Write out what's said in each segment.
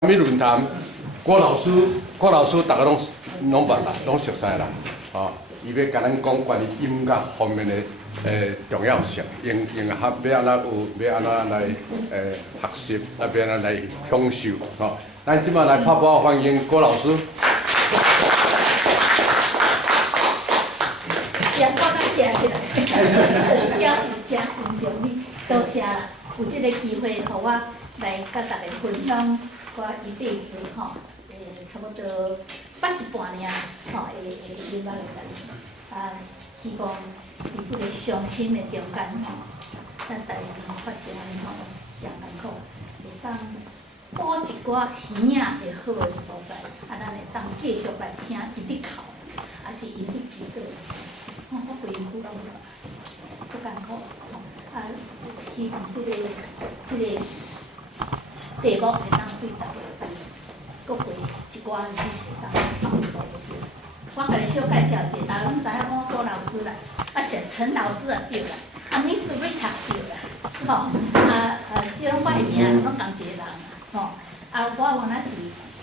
什么论坛，郭老师，大家拢捌啦，拢熟悉啦，吼、伊要甲咱讲关于音乐方面的重要性，音乐要安怎要安怎来学习，要安怎来享受，吼、咱即摆来拍鼓欢迎郭老师。先我甲谢起来，表示真尊重你，多谢啦。有即个机会，互我来甲大家分享我一辈子吼，差不多捌一半尔吼，音乐的啊，希望伫即个伤心的中间吼，咱台湾发生吼，真艰苦，会当补一寡耳仔会好的所在，咱会当继续来听伊伫哭，还是伊伫记过。我回应不到你了，不艰苦，希望即个题目会当对大家各位一寡日子会当帮助得到。我甲你小介绍一下，大家拢知影我郭老师啦，是陈老师也对啦，Miss Rita 对啦，吼，即拢我的名拢同一个人啦，吼，我原来是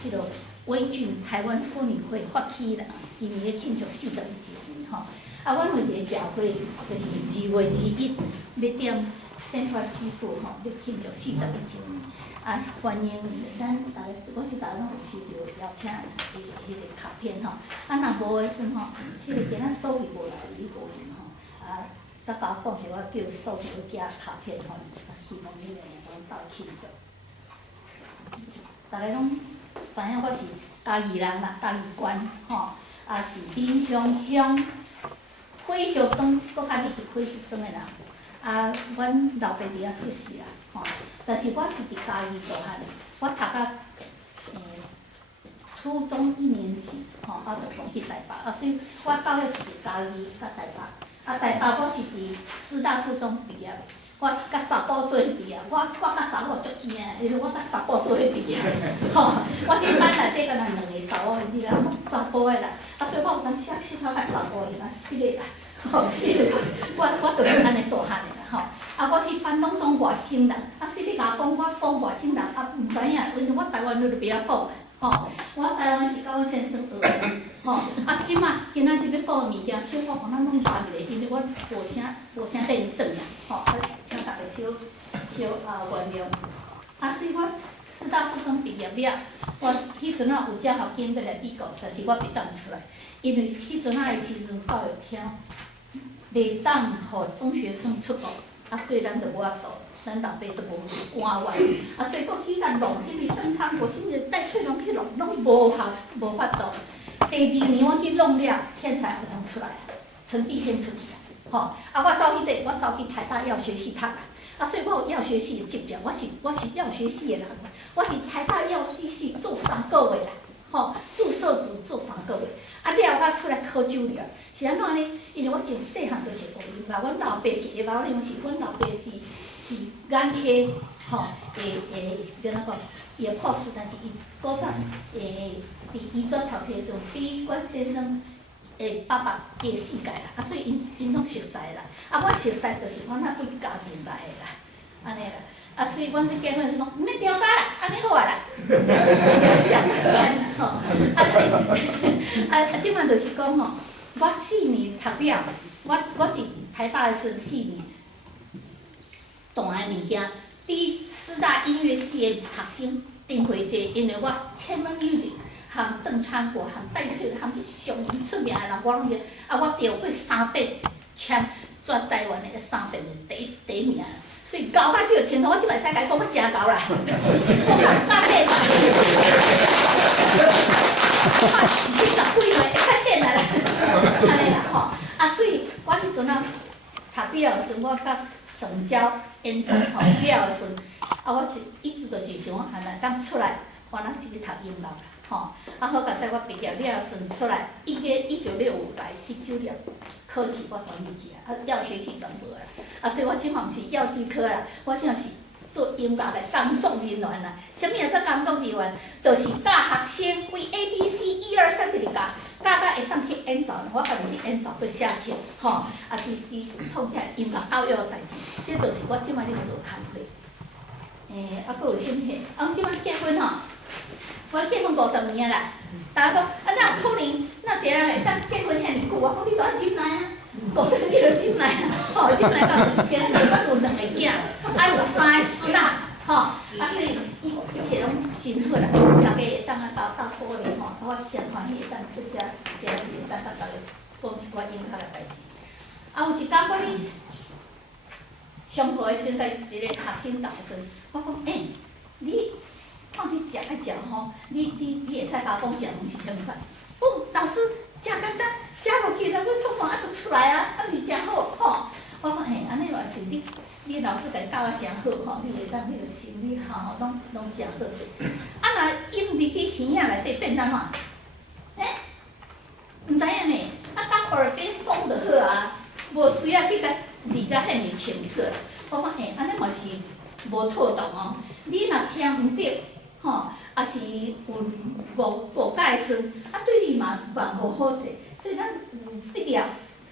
迄个威俊台湾妇女会发起人，今年要庆祝41周年，吼。阮有一个食会，就是2月1日要点生活师傅吼，要庆祝41周年。欢迎咱大家，我是大家拢有收到邀请的迄个卡片吼。若无的时吼，迄个今仔数字无来，伊无用吼。甲我讲者，我叫数字寄卡片吼，希望你们拢到庆祝。大家拢知影我是嘉义人啦，嘉义县吼，是闽乡乡。火烧庄，搁较入去火烧庄的人，阮老爸伫遐出世啦，吼。但是我是伫嘉义大汉的，我读到初中1年级，吼，就搬去台北，所以我教育是伫嘉义甲台北。台北我是伫师大附中毕业的，我是甲查甫做毕业，我甲查某足惊的，因为我甲查甫做毕业的，吼。我伫班内底敢若2个查某的，你若查甫的啦。所以我有当写头甲查甫的，4个啦。吼，我就是安尼大汉的啦，吼。我去班拢总外省人，所以你甲我讲我讲外省人，毋知影，因为我台湾语就袂晓讲，吼。我台湾是甲阮先生学的，吼。即摆今仔日要报物件，小可可咱拢办咧，因为我无啥练转啦，吼。请大家小原谅。所以我师大附中毕业了，我迄阵有奖学金要来美国，但是我袂当出来，因为迄阵的时阵教育厅袂当互中学生出国，所以咱就无法度，咱老爸都无官员，所以佫去咱弄什物登仓库，什物带翠龙去弄，拢无法度。第2年我去弄了，天才儿童出来，陈必先出去啊，吼，我走去我走去台大药学系读啦。所以我有药学系的执照，我是药学系的人，我伫台大药学系做3个月啦，吼，注射组做3个月，了我出来考酒疗，是安怎呢？因为我从细汉就是学音乐，阮老爸是会老娘是，阮老爸是眼科，吼，怎讲？伊的护士，但是伊古早伫医专读册的时候，比阮先生。爸爸加4届啦，所以因拢熟悉啦。我熟悉就是阮那为家庭来的啦，安尼啦。所以阮去结婚时讲，毋免调查啦，安尼好啊啦。这样吼。所以即摆就是讲吼，我4年读了，我伫台大的时阵4年，动的物件比师大音乐系的学生丁惠济，因为我1000蚊music。含邓昌国、含戴翠的，含上出名的人，我拢是，我调过300签全台湾的300的第一名，所以高到这个程度，我即摆使甲伊讲，我真高啦。我讲大概70几岁会较点来啦，安尼啦吼。所以我迄阵读了的时阵，我甲沈娇演奏吼了的时阵，我就一直就是想，当出来，我若自己读音乐啦。吼，好佳哉！我毕业了时出来，1965来去酒疗考试，我全入去啊，药学系全无啦。所以我即满毋是药剂科啦，我即是做音乐的工作人员啦。啥物叫做工作人员？就是教学生为 ABC 1、2、3直直教，教到会当去演奏，我家己去演奏去写曲，吼，伫创这音乐教育的代志，这就是我即摆咧做工课。佫有啥物？即摆结婚吼。50年啦。大家讲，哪有可能？哪一个人会当结婚遐尼久？我讲你当然忍耐啊，50年就忍耐啊，吼，忍耐到今仔日捌有2个囝，还有3个孙仔，吼，所以一切拢真好啦，大家会当斗鼓励吼，我真欢喜会当出遮会当甲大家讲一寡音乐的代志。有一天我哩上课的时阵，甲一个学生讲的时阵，我讲你看你食爱食吼，你会使甲我讲食饭是啥物款？哦，老师真简单，食落去，咱要创饭还佫出来啊，是真好吼。我讲安尼话是你老师甲你教啊真好吼，你会当你着心理吼拢真好势。若引入去耳仔内底变怎啊？毋知影呢，当耳边风就好啊，无需要去甲字甲遐尼清楚。我讲安尼嘛是无妥当哦。你若听毋着，吼，也是有误解的时阵，对你嘛无好势。所以咱有必要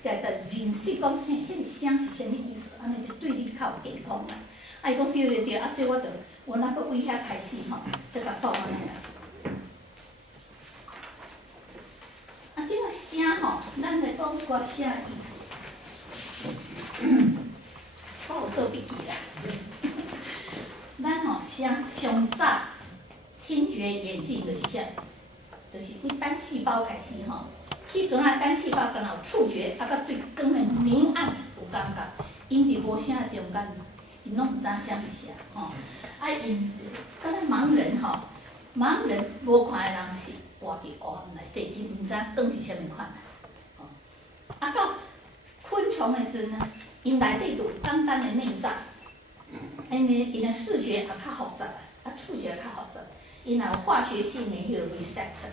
家认识讲，迄个声是啥物意思，安尼就对你较有健康啦。伊讲对，所以我那个为遐开始吼，再甲讲安尼啦。即个声吼，咱来讲一寡声的意思。我有做笔记啦。咱吼声上早听觉眼镜就是啥？就是为单细胞开始吼。迄阵啊，单细胞敢若有触觉，甲对光的明暗有感觉。因伫无声的中间，因拢毋知啥物声吼。因敢若盲人吼，盲人无看的人是活伫黑暗内底，因毋知光是啥物款吼。到昆虫的时阵呢，因内底有简单的内脏，因的视觉也较复杂，触觉也较复杂，因也有化学性的迄个 receptor，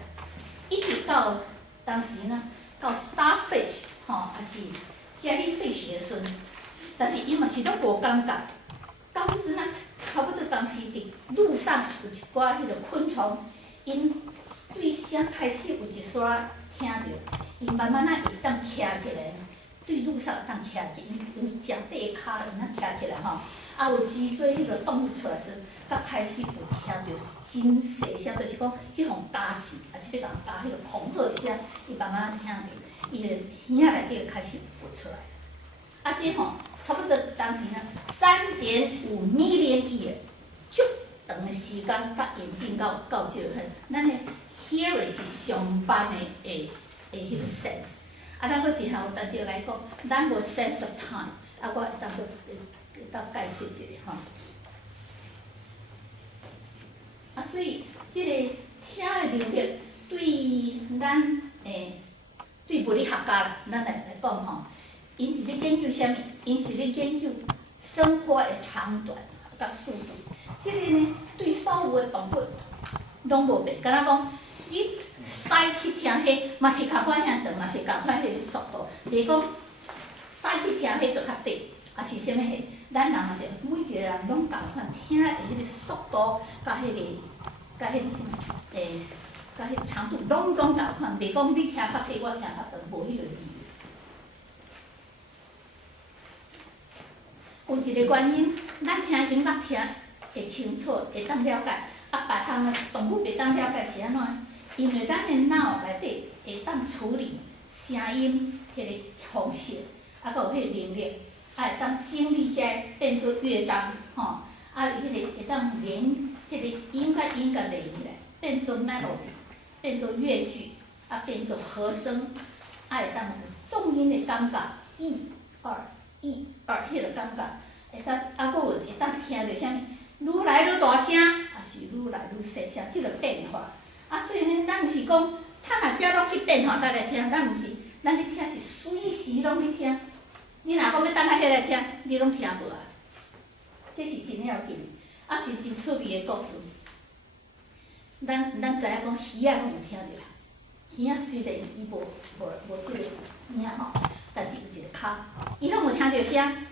一直到当时呢，到 starfish 吼，还是 jellyfish 的时阵，但是因嘛是拢无感觉。到迄阵啊，差不多当时伫路上有一寡迄个昆虫，因对声开始有一撮听着，伊慢慢会当徛起来，对路上会当徛起，用脚底骹会当徛起来吼。有脊椎迄个动物出来时，才开始有听到真细声，就是讲去互打死，还是要甲人打迄个恐吓声，伊慢慢听着，伊个耳仔内底就开始浮出来。这吼差不多当时呢3.5 million year， 足长的时间，甲演进到即个咱的 hearing 是上班的迄个 sense。咱搁一项有单只来讲，咱无 sense of time，我会当搁解释一下吼。所以即个听的能力对咱对物理学家啦，咱来讲吼，因是咧研究啥物？因是咧研究生活的长短甲速度。即个呢，对所有的动物拢无变，敢若讲你驶去听迄，嘛是共款遐长，嘛是共款迄个速度，袂讲驶去听迄着较短，也是啥物迄？咱人嘛是每一个人拢共款听的迄个速度，甲迄个长度拢总共款，袂讲你听较细，我听较长，无迄个理。有一个原因，咱听音乐听会清楚，会当了解。别项的动物袂当了解是安怎？因为咱的脑内底会当处理声音迄个方式，佮有迄个能力，会当整理遮变做乐章，吼，伊迄个会当连迄个音甲音甲连起来，变做 melody， 变做乐句，变做和声，会当有重音的感觉，1、2、1、2迄个感觉，会当佮有会当听着啥物，愈来愈大声，也是愈来愈细声，即个变化。所以呢，咱毋是讲，他若遮落去变化再来听，咱毋是，咱咧听是随时拢咧听。你若讲要等下遐来听，你拢听无啊？这是真要紧，是真趣味的故事。咱知影讲鱼仔拢有听着啦，鱼仔虽然伊无即个声吼，但是有一个壳，伊拢有听着声。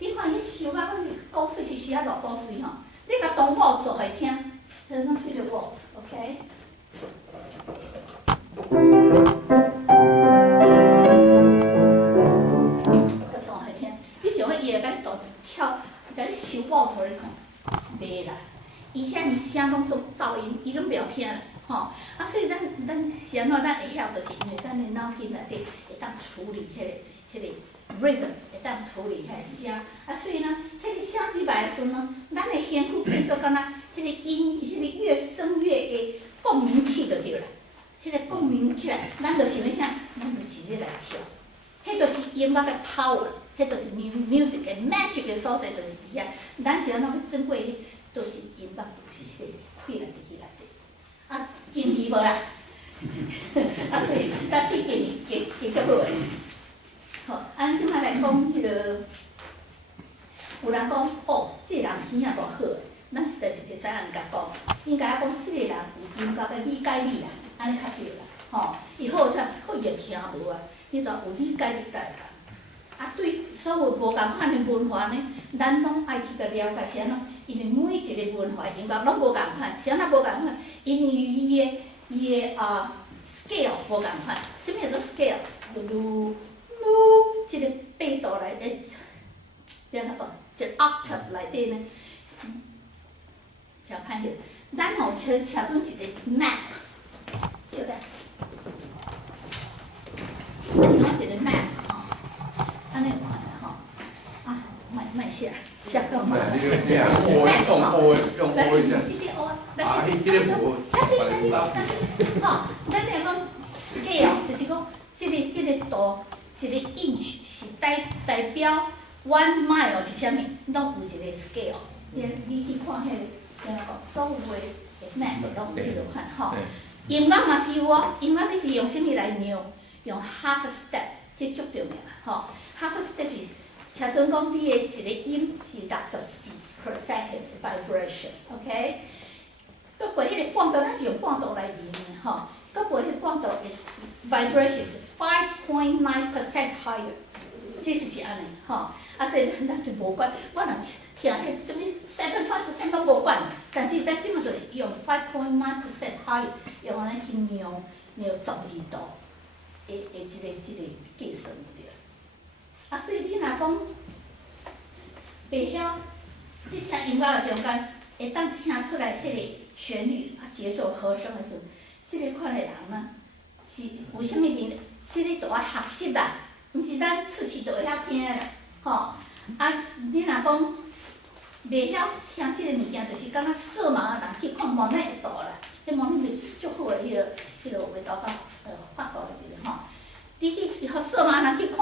你看伊想啊，古飞是写偌古水吼，你甲动物做互伊听，就是讲即个 word，OK？ 甲动互伊听，你想要伊会甲你跳，甲你收 word 出来看，袂啦。伊遐尼声拢做噪音，伊拢袂晓听啦，吼。啊，所以咱是安怎，咱会晓，就是因为咱的脑筋内底会当处理迄个 rhythm， 会当处理遐声。啊，所以呢，迄个声之歹的时阵呢，咱的胸腔变做敢若迄个音，迄个越声越的共鸣器就对了。迄个共鸣起来，咱就是要啥？咱就是要来跳。迄就是音乐的 power， 迄就是 music 的 magic 的所在，就是伫遐。咱是安怎要珍贵？都是音乐，就是迄个开来伫起内底。啊，近期无啦。啊，所以咱毕竟继续好诶。好，咱即摆来讲迄个，有人讲哦，这人耳仔无好诶，咱实在是袂使安尼甲讲。应该讲，这个人有音乐的理解力啦。安尼较对啦，吼，伊好啥，好伊会听无啊，伊就有理解力在啦。啊，对所有无共款的文化呢，咱拢爱去甲了解是安怎，因为每一个文化音乐拢无共款，是安怎无共款？因为伊的scale 无共款，啥物叫做 scale？即个八度内底，变哪讲？一个 octave 内底呢，真歹晓。咱吼去车准一个 map。小的，我像我一个 map 吼，安尼有看下吼，啊，卖写到嘛。你用乌的，即个乌啊，迄个无。吼，咱来讲 scale， 就是讲即个图，一个 inch 是代表 1 mile 是啥物，拢有一个 scale。你去看迄个，所有的 map 拢有迄落看吼。音乐嘛是有哦，音乐你是用啥物来量？用 half a step， 这足重要吼。half a step 是，假准讲你的一个音是64 per second vibration，OK？ 搁过迄个半度，咱是用半度来量的吼。搁过迄个半度的 vibration 是 5.9% higher， 这是安尼吼。啊，所以咱就无管，我若听迄什物 75% 拢无管，但是咱即马就是用 5.9% higher， 用安尼去量12度的即个计算对。啊，所以你若讲袂晓，你听音乐的中间会当听出来迄个旋律啊、节奏、和声的时阵，即个款的人呢，是为虾米呢？即个都要学习啦，毋是咱出世就会晓听啦。吼，啊，你若讲袂晓听即个物件，就是敢若色盲的人去看毛内会度啦，迄毛内就是足好的迄个画图到法度的一个吼。你去互色盲人去看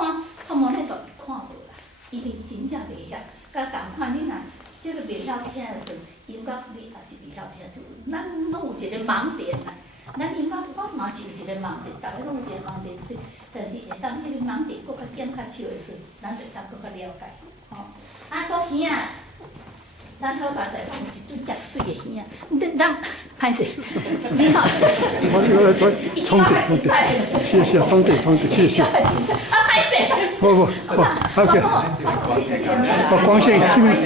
毛内度看无啦，伊是真正袂晓。甲共款，你若即个袂晓听的时阵，音乐你也是袂晓听，就咱拢有一个盲点啦。咱音乐我嘛是有一个盲点，逐个拢有一个盲点，所以但是会当迄个盲点搁较点较少的时阵，咱就会当搁较了解。吼，啊，讲耳仔，咱头家在讲有一对遮水的耳仔，咱歹势，你好，充电，谢谢，充电，谢谢。啊，歹势。不，OK，光线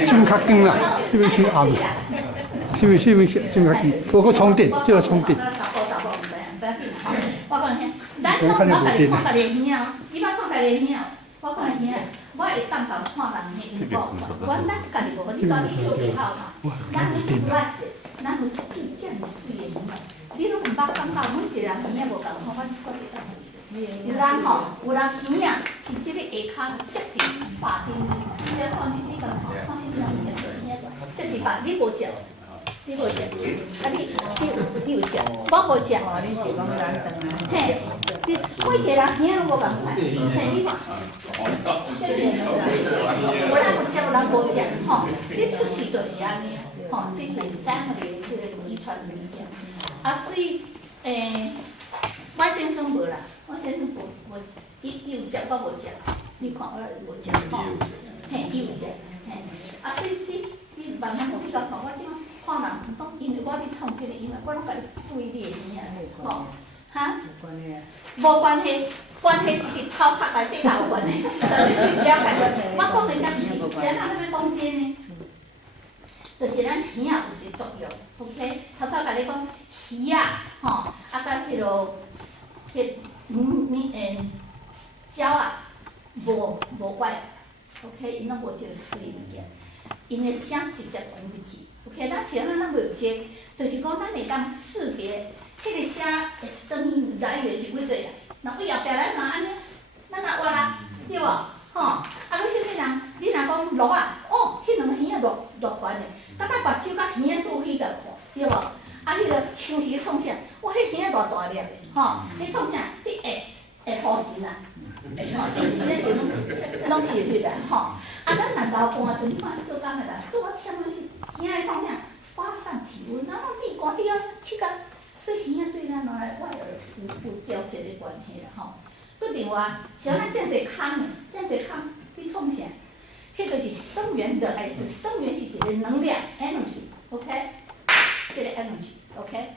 先较光啦，这边先暗，先较光，不过充电就要充电。我讲听，咱我家己看家己的耳仔，你捌看家己的耳仔？我看耳仔，我会当共看人的音乐，咱家己无，你家己做袂晓嘛？咱有一 bless， 咱有一对遮尔水的耳仔，你拢毋捌感觉每一个人耳仔无共款，我袂当。有人吼，有人耳仔是即个下骹接近8厘米，你看你共看啥物人有接到耳仔，接近8，你无接？你无食，啊你有食，我无食。哦，你是讲咱长啊？嘿，你每一个人耳拢无共款，嘿，你看，有人有食，有人无食，吼，这出世就是安尼，吼，这是 family 这个遗传物件。啊，所以我先生无啦，我先生无，伊有食，我无食，你看我无食，吼，嘿，伊有食，嘿，啊，所以你慢慢互你甲看，我即摆。看人毋当，因为我咧创即个音乐，我拢家己注意你的耳仔，吼，哈？无关系，关系是伫头壳内底有关系。了解，我讲人家毋是，谁人要讲真呢？就是咱耳仔有一个作用 ，OK？ 头甲你讲耳仔，吼，啊，甲迄落，鸟啊，无歪 ，OK？因拢无即个水物件，因的声直接传入去。OK， 咱像咱袂有这，就是讲咱会当识别迄个声的声音来源是为对啦。若为后壁咱嘛安尼，咱若活啦，对无？吼，啊，佮啥物人？你若讲鹿啊，哦，迄两个耳仔偌悬的，甲目睭甲耳仔做翕甲看，对无？啊，你着像时创啥？哇，迄耳仔偌大粒的，吼，你创啥？你会呼吸啦，吼，这是拢是迄个吼。啊，咱若流汗时，你嘛做工个啦，做啊忝的是耳仔创啥？发散体温，然后你寒伫啊七工，所以耳仔对咱来外耳有调节的关系啦，吼。佮另外，像咱遮侪空的，遮侪空，你创啥？迄就是生源的还是生源是一个能量 energy，OK？、这个 energy，OK？、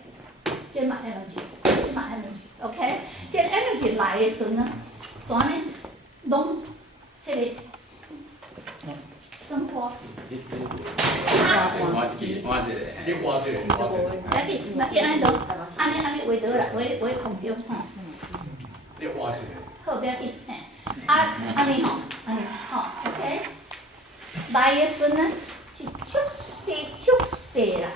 这嘛 energy， 这嘛 energy，OK？、这个 energy 来的时阵呢，怎呢？拢迄个生活。你挖这个，来去安尼着，安尼画倒啦，画空中吼。你挖这个。好，不要紧，嘿，安尼吼，OK。来的时阵呢，是足细啦，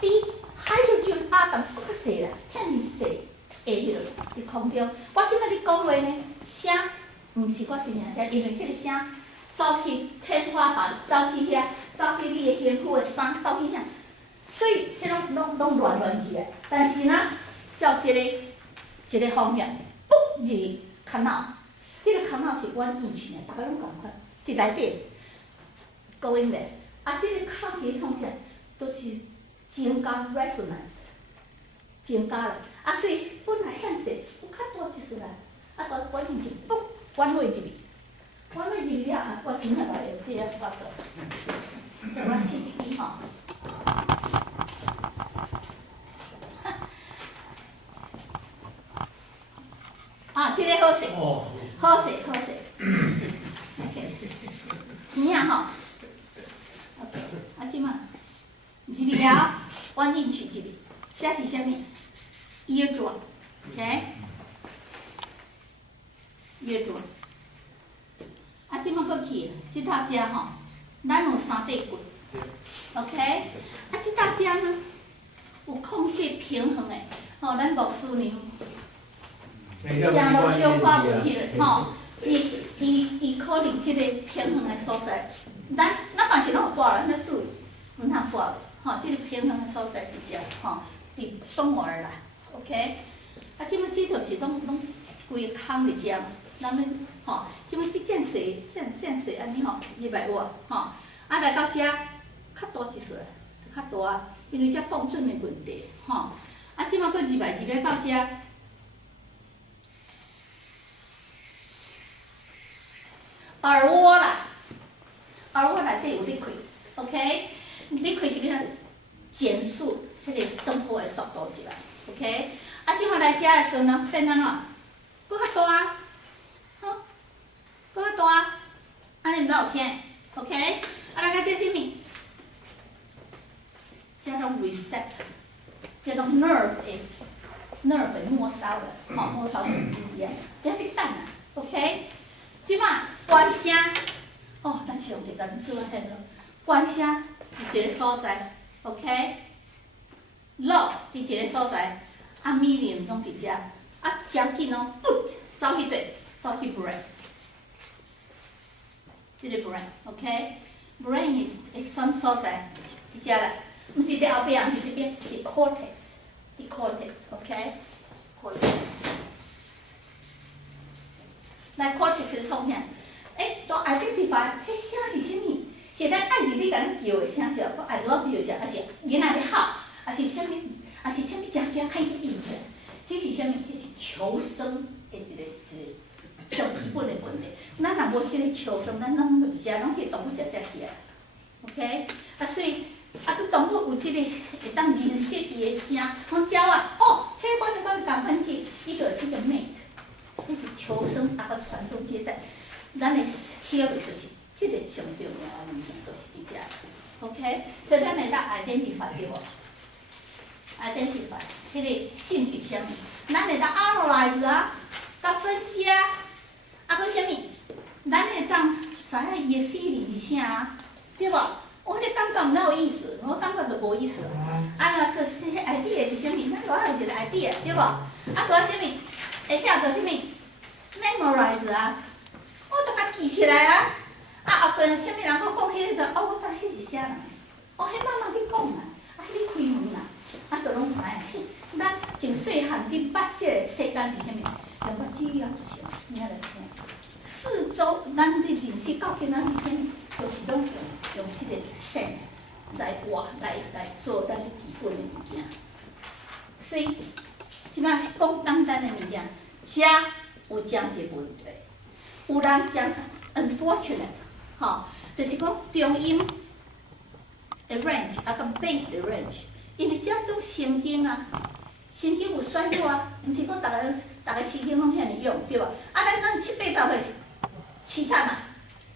比海陆就阿淡搁较细啦，遐尼细，下去落伫空中。我即摆咧讲话呢，声毋是我真正声，因为迄个声走去天花板，走去遐，走去你的皮肤的衫，走去遐，所以迄拢乱去啊。但是呢，照一个方向，ปุ๊入空脑，这个空脑是阮以前的，大家拢共款，伫内底。高音的，啊，这个空是创啥？都是增加 resonance， 增加了，啊，所以本来遐细，有较大一丝啦，啊，大关进去，嘣，关落入去，关落入去了，我真正来用这个法度，叫我试一支吼。啊，这个好势，好势，OK， 耳仔吼。啊，即马入了，弯进去入，这是啥物 ？eardrum，OK？ eardrum。啊，即马搁去，即搭遮吼，咱有三块骨 ，OK？ 啊，即搭遮呢，有控制平衡的，吼，咱牧师娘，行路小可袂迄个，吼，是伊可能即个平衡的所在。咱嘛是拢有挂了，咱注意，毋通挂了，吼，即个平衡的所在伫遮，吼，伫中耳啦 ，OK？ 啊，即摆即就是拢规个空伫遮嘛，咱们吼，即摆即渐水安尼吼入来哇，吼，啊来到遮较大一撮，较大，因为遮共振的问题，吼，啊即摆佫入来到遮。耳蜗啦。耳蜗内底有力开 ，OK？ 力开是要减速迄个生活的速度入来 ，OK？ 啊，即摆来遮的时阵呢，变安怎？搁较大，吼，搁较大，安尼毋才有听 ，OK？ 啊，来甲这啥物？这种 receptor， 这种 nerve 的末梢的，吼，末梢神经啊，在伫等啊 ，OK？ 即摆关声。哦，咱上帝甲咱做啊迄落，关声伫一个所在 ，OK？ low 伫一个所在，啊 medium 拢伫遮，啊将紧哦，走去对，走去 brain， 即个 brain，OK？brain 是什所在？伫遮啦，毋是伫后壁，毋是伫边，是 cortex， 伫 cortex，OK？cortex， 来 cortex 是创啥？都 identify， 迄声是啥物？是咱爱字你甲咱叫的声是哦，我 I love you 声，还是囡仔咧喊，还是啥物？还是啥物？食惊开去变起来，这是啥物？这是求生的一个最基本的问题。咱若无即个求生，咱拢袂食，拢去动物食起来 ，OK？ 啊，所以啊，佮动物有即个会当认识伊的声，讲鸟啊，哦，迄我共款是伊就会去个 mate， 迄是求生啊，佮传宗接代。咱的 hearing 就是即个上重要的物件，就是伫遮 ，OK？ 所以咱会当 identify 对无 ？identify 迄个性质啥物？咱会当 analyze 啊，甲分析啊，啊，佮啥物？咱会当知影伊的 feeling 是啥啊，对无？我迄个感觉哪有意思？我感觉就无意思。啊，若就是迄 idea 是啥物？咱落海有一个 idea 对无？啊，拄啊啥物？会晓着啥物 ？memorize 啊，我都甲记起来啊。啊，后边啥物人搁讲迄个阵，哦，我知迄是啥人？哦，迄慢慢去讲啦，啊，迄你开门啦，啊，都拢知影。咱从细汉伫捌即个世间是啥物？用目睭了就是哦，听来听。四周，咱伫认识到今仔日啥物，就是拢用即个 sense 来活来做咱基本的物件。所以，即摆是讲简单的物件，遮有这样一个问题，有人讲 unfortunate， 吼，就是讲中音 arrange 啊，甲 bass arrange， 因为遮种神经啊，神经有衰弱啊，毋是讲逐个神经拢遐尼用，对无？啊，咱7、8、10岁凄惨啊，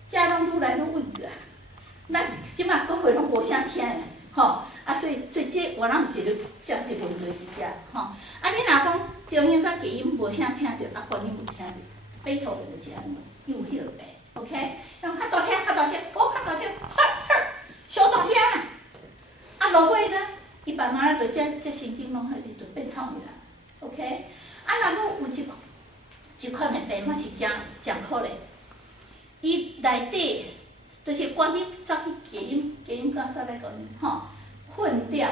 遮拢愈来愈萎啊，咱即摆各岁拢无啥听的，吼，啊，所以这我人是咧讲即个问题伫遮，吼，啊，你若讲中音甲低音无啥听着，啊，高音有听着，背头的就是安尼，有迄落病 ，OK， 用较大声，哦，较大声，小大声啊，啊，落尾呢？伊慢慢仔就这神经拢迄就变臭去啦 ，OK。啊，若果有一款的病，嘛是真可怜。伊内底就是关于走去低音甲走来高音，吼，混掉。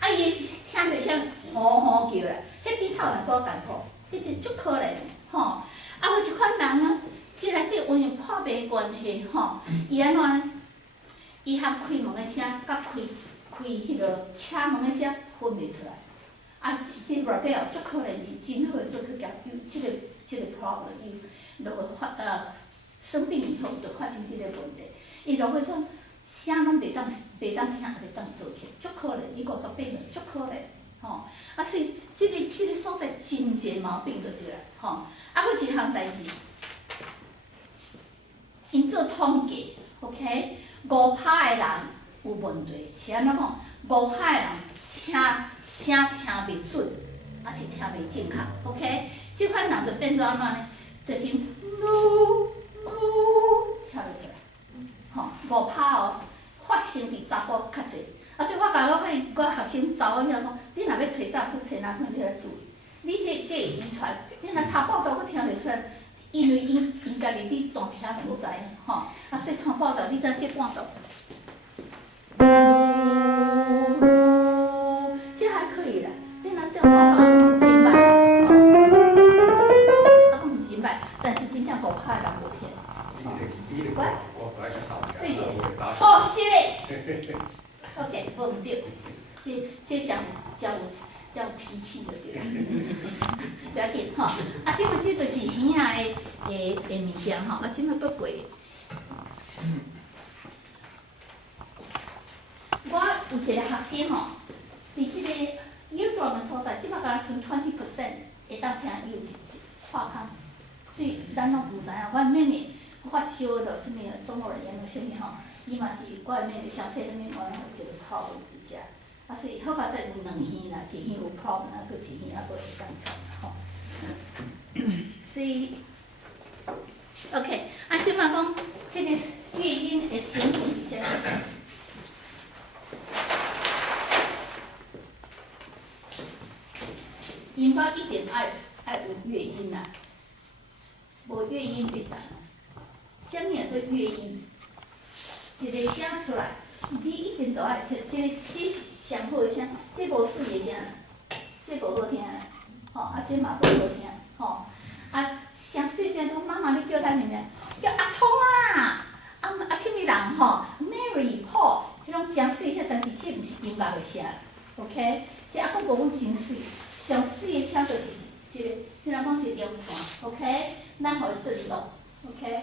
啊，伊听着像吼吼叫啦，迄比臭人搁艰苦，迄真足可怜的，吼。啊，有一款人呢，即内底有因破病关系，吼，伊安怎呢？伊含开门的声，甲开迄个车门的声分袂出来，啊，真 rebel 足可怜伊，真好做去甲有即个 problem， 伊就会生病以后就发生即个问题，伊就会说声拢袂当听，袂当做起，足可怜，伊58岁足可怜，吼，啊，所以即个所在真侪毛病就对啦，吼，啊，佫一项代志，因做统计 ，OK， 5%的人。有问题是安怎讲？5%的人听声听袂准，还是听袂正确 ？OK， 即款人就变做安怎呢？就是听袂出来，吼5%哦，发生伫查甫较济。啊，所以我甲我学生查某囝讲，你若要找丈夫、找男朋友，你要注意，你这遗传，你若查报道，佫听袂出来，因为因家己你当听袂知，吼，啊，所以听报道，你知这半度。这还可以啦，你若对报道啊，毋是真歹，啊，毋是真歹，但是真正5%的人无听。对的，哦，是嘞。OK， 无毋对，这真有脾气就对啦。不要紧吼，啊，即摆这就是耳仔的物件吼，啊，即摆佫过。我有一个学生吼，伫即个 eardrum 的所在，即摆敢若剩20% 会当听伊有一话腔，所以咱拢毋知影。我妹妹发烧着啥物中国人炎了啥物吼，伊嘛是我的妹妹小细的妹妹，我有一个 problem 伫遮，啊，所以好佳在有两耳啦，一耳有 problem， 啊，佫一耳啊佫会当唱吼。所以 ，OK， 啊，即摆讲迄个乐音的成分是啥？音乐一定爱有乐音啦，无乐音袂当。啥物叫做乐音？一个声出来，你一定都爱听。这是上好的声，这无水的声，这无好听啦。吼，啊，这嘛无好听。吼，啊，上水声讲妈妈，你叫咱名名，叫阿聪啊，啊啥物人吼 ，Mary Paul， 迄种真水声，但是这毋是音乐的声 ，OK？ 这还佫无讲真水。上水的声就是一个，你若讲是阳线 ，OK， 咱互伊震动 ，OK，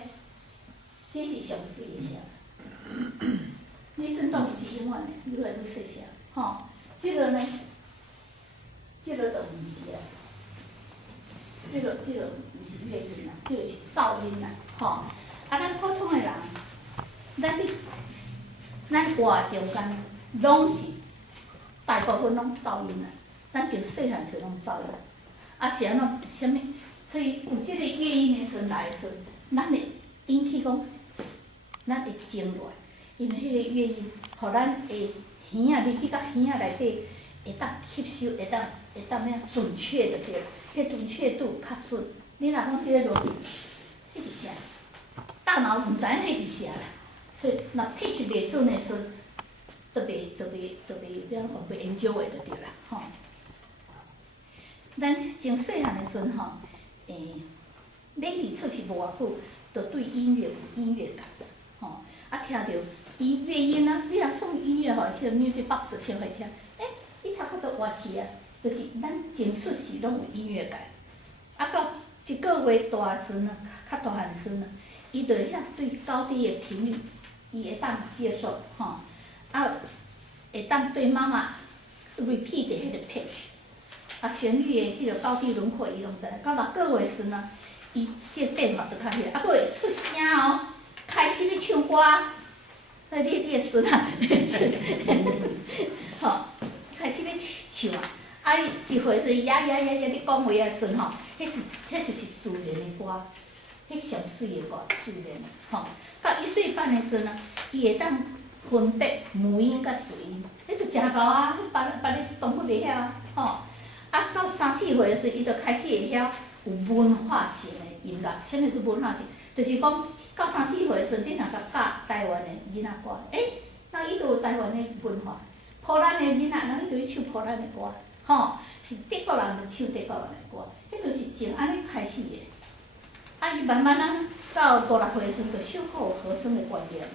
这是上水的声。你震动是永远的，愈来愈细声，吼。这个呢，这个就毋是啦，这个毋是乐音啦，这个是噪音啦，吼。啊，咱普通的人，咱活中间拢是大部分拢噪音啦。咱从细汉时拢走啦，啊是安怎？啥物？所以有即个乐音的时阵来的时阵，咱会引起讲，咱会静落来，因为迄个乐音互咱的耳仔入去到耳仔内底，会当吸收，会当咩准确就对了，迄准确度较准。你若讲即个逻辑，迄是啥？大脑毋知影迄是啥啦。所以若 pitch 袂准的时阵，都袂enjoy 就对啦，吼。咱真细汉的时阵吼，baby 出世无偌久，就对音乐有音乐感，吼。啊，听着音乐音啊，你若创音乐吼，像 music box 先会听，你头壳都活去啊，就是咱真出世拢有音乐感。啊，到一个月大时呢，较大汉时呢，伊就遐对高低的频率，伊会当接受，吼。啊，会当对妈妈 repeat 迄个 pitch。啊，旋律的迄个高低轮廓，伊拢知。到6个月时呢，伊即变化就较迄个，啊，佫会出声哦，开始要唱歌。你的孙啊，吼，开始要唱啊！啊，一岁时呀，你讲话的时阵吼，迄就是自然的歌，迄上水的歌，自然的吼。到1岁半的时阵呢，伊会当分别母音甲子音，迄就真高啊！别你当不袂晓啊，吼。啊，到3、4岁的时，伊就开始会晓有文化性的音乐。啥物是文化性？就是讲到3、4岁的时，你若甲教台湾的囡仔歌，那伊就有台湾的文化。波兰的囡仔，那伊就去唱波兰的歌，吼。德国人就唱德国人的歌，迄就是从安尼开始的。啊，伊慢慢啊，到5、6岁的时，就小可有和声的观念嘛。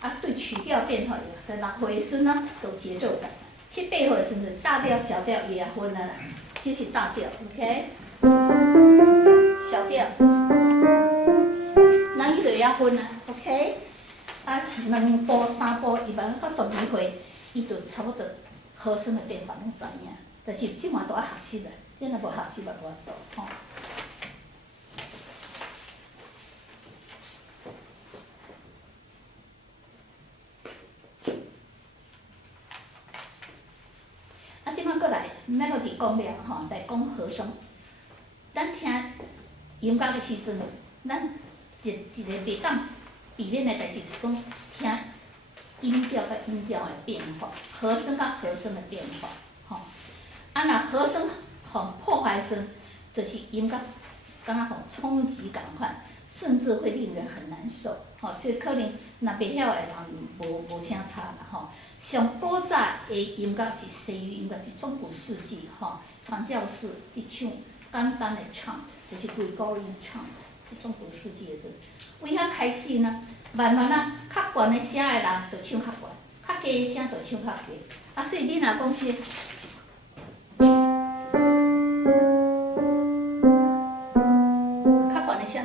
啊，对曲调变化也在6岁的时呢，有节奏感。7、8岁的时阵，大调、小调也分啊啦，这是大调 ，OK？ 小调，咱伊就会晓分啊 ，OK？ 啊，2步、3步，伊慢慢到12岁，伊就差不多和声的变化拢知影，但是即满都爱学习啦，你若无学习嘛无法度，吼。melody 讲了吼，在讲和声。咱听音乐的时阵，咱一个袂当避免的代志是讲听音调甲音调的变化，和声甲和声的变化，吼。啊，若和声互破坏时，就是音乐敢若互冲击共款，甚至会令人很难受，吼。这可能若袂晓的人无啥差啦，吼。上古早的音乐是西语音乐，是中古世纪吼，传教士伫唱简单的唱，就是Gregorian chant，是中古世纪的时。为遐开始呢，慢慢啊，较悬的声的人就唱较悬，较低的声就唱较低。啊，所以你若讲是，较悬的声，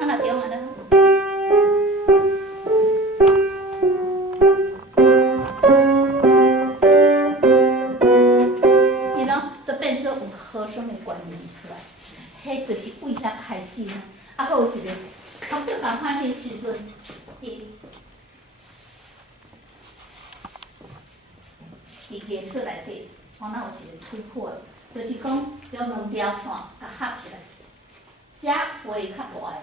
啊若中安尼。和声的观念出来，迄就是为遐开始呢。啊，佫有一个差不多共款的时阵，伫艺术内底，咱有一个突破，就是讲用2条线甲合起来，遮画较大的，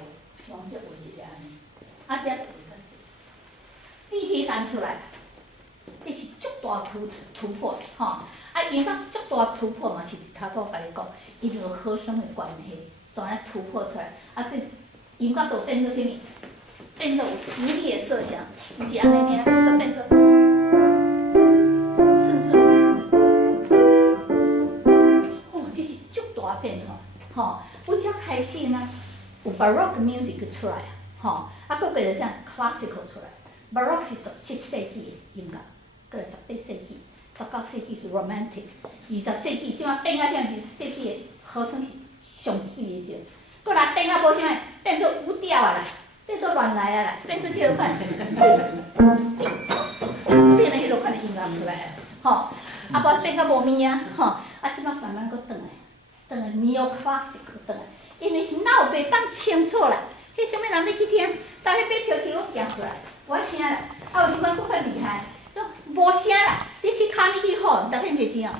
用这画一个安尼，啊，遮画较细，立体感出来，这是足大突破，吼。啊，音乐足大突破嘛，是头拄甲你讲，伊就和声的关系，就安尼突破出来。啊，这音乐就变做啥物？变做有直列色相，毋是安尼尔，就变做，甚至，这是足大变化，吼。为遮开始呢，有 Baroque music 出来，吼，啊，佫变做啥 classical 出来。Baroque 是17世纪的音乐，佫来18世纪。19世纪是 romantic， 20世纪即摆变啊像20世纪的和声是上水的时候，佫来变啊无啥物，变做舞调啊啦，变做乱来啊啦，变做即落款，变了迄落款的音乐出来啊，吼，啊无变到无物啊，吼，啊即摆慢慢佫转来 neo-classical 转来，因为脑袂当清楚啦，迄啥物人要去听，逐迄买票去拢行出来，我听啦，啊有即摆佫较厉害。无声啦，你去卡你去好，逐片一钱哦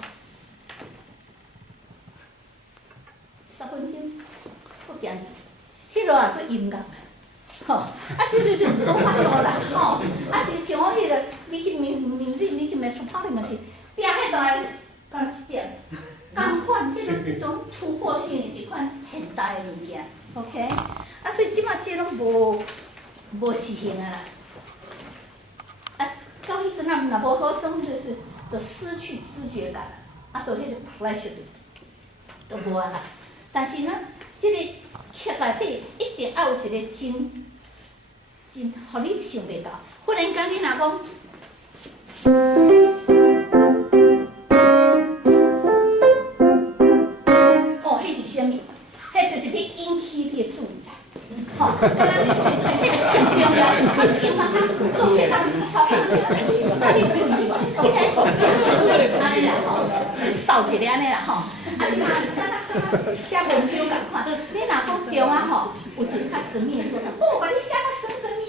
，10分钟，佫行去，迄落也做音乐，吼，所以就无法度啦，吼，就像我迄个，你去你去Metropolitan是，壁迄到1点，同款，迄个种突破性的一款现代的物件 ，OK，所以即马这拢无实行啊啦，到迄阵若无好耍，就失去知觉感啦，就迄个 pleasure 就无啊啦。但是呢，即个剧内底一定要有一个真，互你想袂到。忽然间你若讲，哦，迄是啥物？迄就是要引起你的注意啊！吼，迄个上重要，像做迄当时头，你困去无 ？OK， 安尼啦吼，扫一个安尼啦吼。写文章共款，你若讲中啊吼，有一个较神秘的所在，把你写较神秘，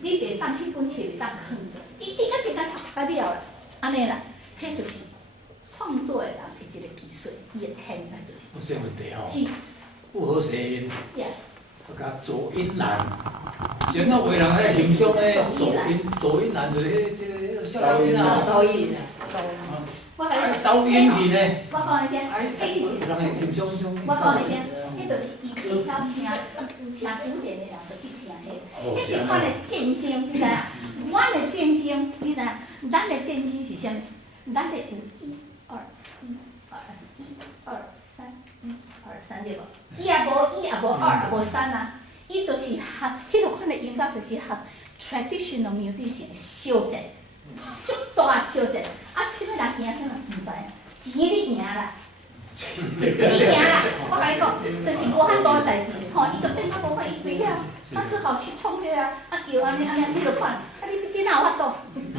你袂当迄本册袂当囥着，一定甲读了啦，安尼啦，迄就是创作的人的一个技术，伊的天才就是。有这问题吼，是。不和谐音，呀。甲左音难，现在为人迄形象咧，左音难就是迄个噪音啊，噪音。噪音去呢。我讲你听，这是人的形象中。我讲你听，迄就是伊袂晓听古典的人就去听迄，迄是款的战争，你知影？阮的战争，你知影？咱的战争是啥物？咱的有1、2、1、2、1、2、3、1、2、3对无？伊也无1，也无2，也无3啊。伊就是合，迄落款的音乐就是合 traditional musician 的小节，足大小节。啥物人赢，啥物毋知影，钱你赢啦，钱赢啦！我甲你讲，就是无遐大代志，吼，伊就变较无法应对了，只好去创业啊，叫安尼，你著看，你哪有法度？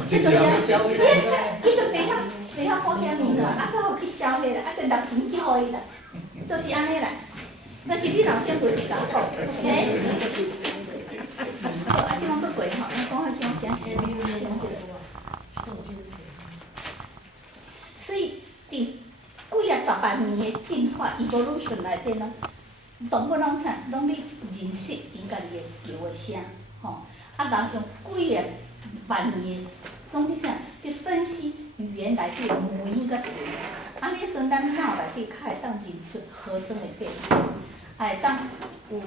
这就是伊就袂晓保险你啦，只好去消费啦，就拿钱去互伊啦，就是安尼啦。但是你老先袂甲我讲 ，OK？ 好，即摆佫过吼，讲下种惊死。所以，伫几啊10万年的进化 evolution 内底呢，动物拢啥，拢咧认识因家己的叫的声，吼。人像几啊万年的，拢咧啥，去分析语言内底的母音甲子音。安尼时，咱脑内底较会当认出和声的变化，也会当有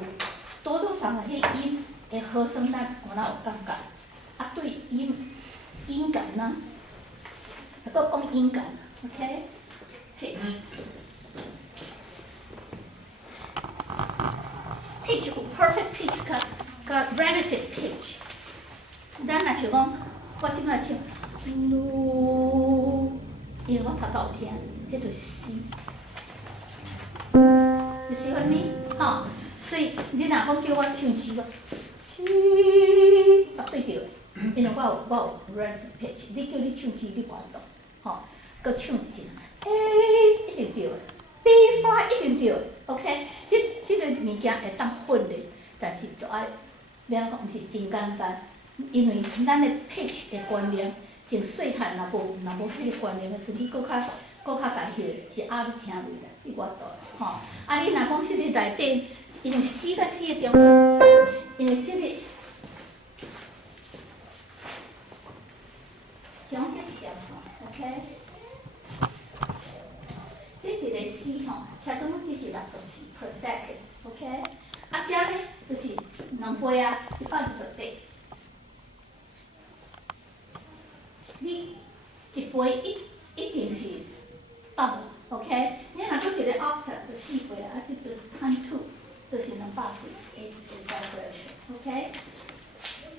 多多少少迄音的和声，咱有哪有感觉？对音感呢？佫讲音感。OK， pitch 有 perfect pitch 甲 relative pitch。咱若像讲，我即摆唱，因为我头拄有听，迄就是 C。你喜欢咪？吼，所以你若讲叫我唱 C， 我 C 绝对对的，因为我有 relative pitch。你叫你唱 C， 你无度，吼。佮唱一下 ，A 一定对的 ，B 发一定对的 ，OK。即个物件会当混咧，但是就爱，要安讲，毋是真简单，因为咱的 pitch 的观念，从细汉若无迄个观念的时，你佮较家己是压你听落来，你我度吼。你若讲即个内底，因为C 甲 C 的中间，因为即个，像这一条线 ，OK。这一个 C 吼，听说只是64 per second，OK？ 这呢就是2倍啊，128。你1倍一定是 double，OK？ 你若佫一个 octave 就4倍啊，这就是 times 2，就是200倍的 vibration，OK？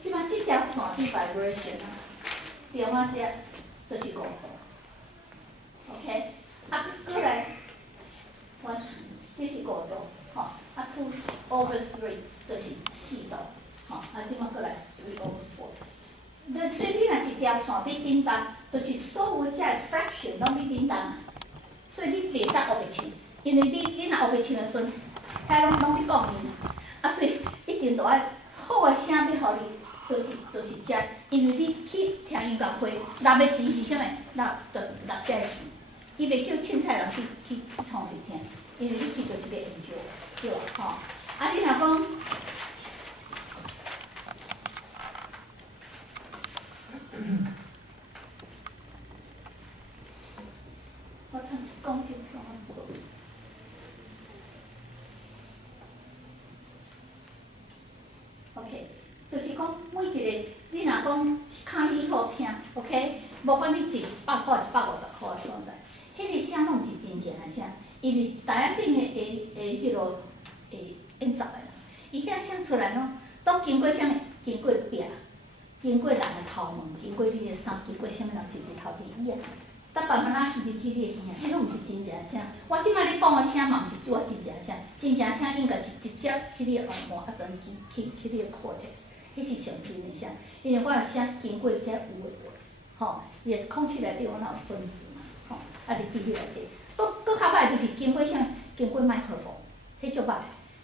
即摆这条线的 vibration 啊，中啊这就是5度 ，OK？ 过来，这是5度，吼，2 over 3就是4度，吼，即摆过来3 over 4。所以你若一条线伫顶动，就是所有遮个 fraction 拢伫顶动，所以你袂使学袂唱，因为你若学袂唱的时阵，遐拢伫讲音，所以一定着爱好的声要互你，就是遮，因为你去听音乐会，拿的钱是啥物？拿遮个钱。伊袂叫凊彩人去创去听，因为你去就是要研究，对吧？吼，你若讲 OK， 就是讲每一个，你若讲卡里好听 ，OK， 无管你100块、150块的所在，迄个声拢毋是真正的声，因为台顶的迄落演奏的啦，伊遐声出来拢都经过啥物？经过壁，经过人的头毛，经过你的衫，经过啥物人一日头前伊啊。 逐慢慢仔入去你的耳，迄拢毋是真正声。我即摆咧讲的声嘛，毋是我真正声。真正声应该是直接去你的耳膜，啊，转去你的 cortex， 迄是上真的声。因为我的声经过遮有诶话，吼，伊的空气内底我若有分子嘛，吼，啊，入去迄内底。搁较歹就是经过啥？经过 microphone， 迄足歹。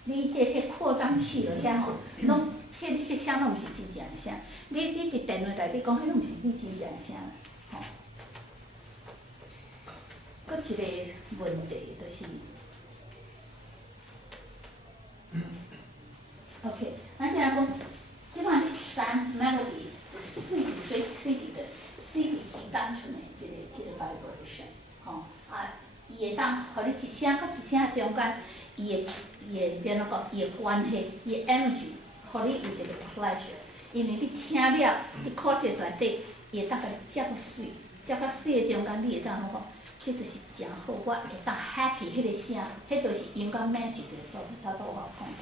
你迄扩张器落遐吼，拢迄声拢毋是真正声。你伫电话内底讲，迄拢毋是你真正声，吼。 搁一个问题就是 ，OK， 咱即来讲，即摆你知 melody 就水伫单纯的一个 vibration， 吼，啊，伊会当，互你一声甲一声中间，伊会变怎讲？伊的关系，伊的 energy， 互你有一个 pleasure， 因为你听了，你 cortex 内底，伊会当甲你接较水，接较水的中间，你会当怎讲？ 这就是真好，我会当 happy 迄个声，迄就是音乐 magic 的所在。头拄我讲过。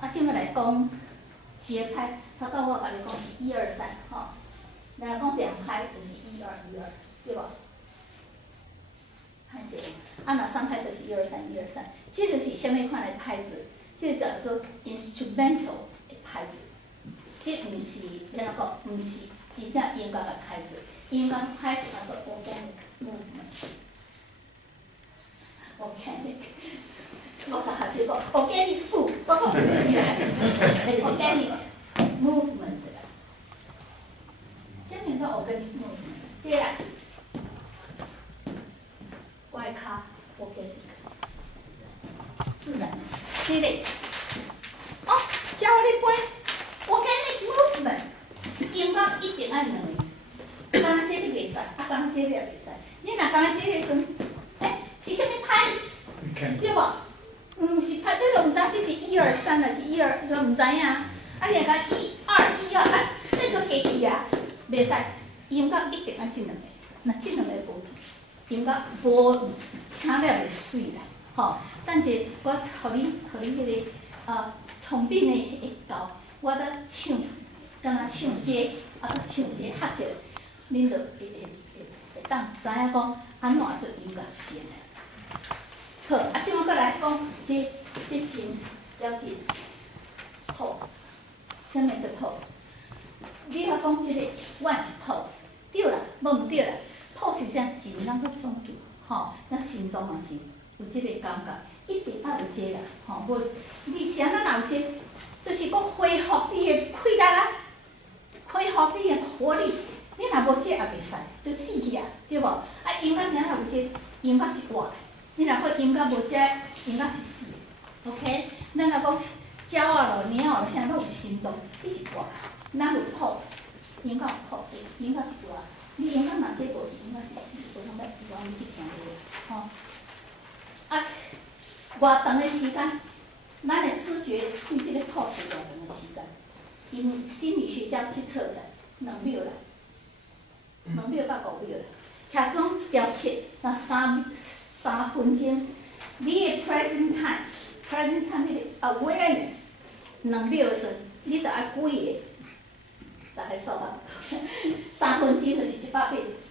啊，即摆来讲节拍，头拄我甲你讲是1、2、3，吼。来讲2拍就是1、2、1、2，对无？歹势。啊，若3拍就是1、2、3、1、2、3，这就是啥物款的拍子？这叫做 instrumental 的拍子。这毋是要怎讲？毋是真正音乐的拍子。 音乐拍子叫做 organic movement。organic， 我甲学生讲 organic food， 我讲毋是啦 ，organic movement 啦。啥物叫 organic movement？ 这个，我的骹 organic， 自然，这个，哦，教我你背 organic movement， 音乐一定爱两个。 刚刚这个袂使，啊，刚刚这个也袂使。你若刚刚这个时，是啥物拍？对无？毋是拍，你都毋知这是1、2、3，还是1、2，你都毋知影。啊，你若讲1、2、1、2，啊，你个加去啊，袂使。音乐一定爱这两个，若这两个无去，音乐无听了袂水啦，吼。等者我互你迄个聪明的会教，我咧唱，敢若唱这，啊，唱这合着。 恁就会当知影讲安怎做音乐性的。好，啊，即摆搁来讲这真了解 pose， 啥物做 pose？ 你若讲即个，我是 pose， 对啦，无毋对啦。pose 是啥？真咱搁爽度，吼，咱心脏嘛是有即个感觉，一定爱有这啦，吼，无你是安怎若有这，就是讲恢复你的气力啊，恢复你的活力。 你若无这也袂使，就死去啊，对无？啊，音乐啥若有这，音乐是活的。你若讲音乐无这，音乐是死的。OK， 咱若讲鸟啊咯、猫啊啥拢有心脏，伊是活的。咱有 pose， 音乐有 pose， 音乐是活的。你音乐若这无去，音乐是死的，无通要愿意去听的，吼。啊，偌长的时间，咱的知觉对这个 pose 偌长的时间，因为心理学家去测出来2秒啦。 2秒到5秒啦，假如讲一条铁，那3分钟，你的 present time 迄个 awareness 2秒的时，你着爱几个？大概数吧，3分钟就是180，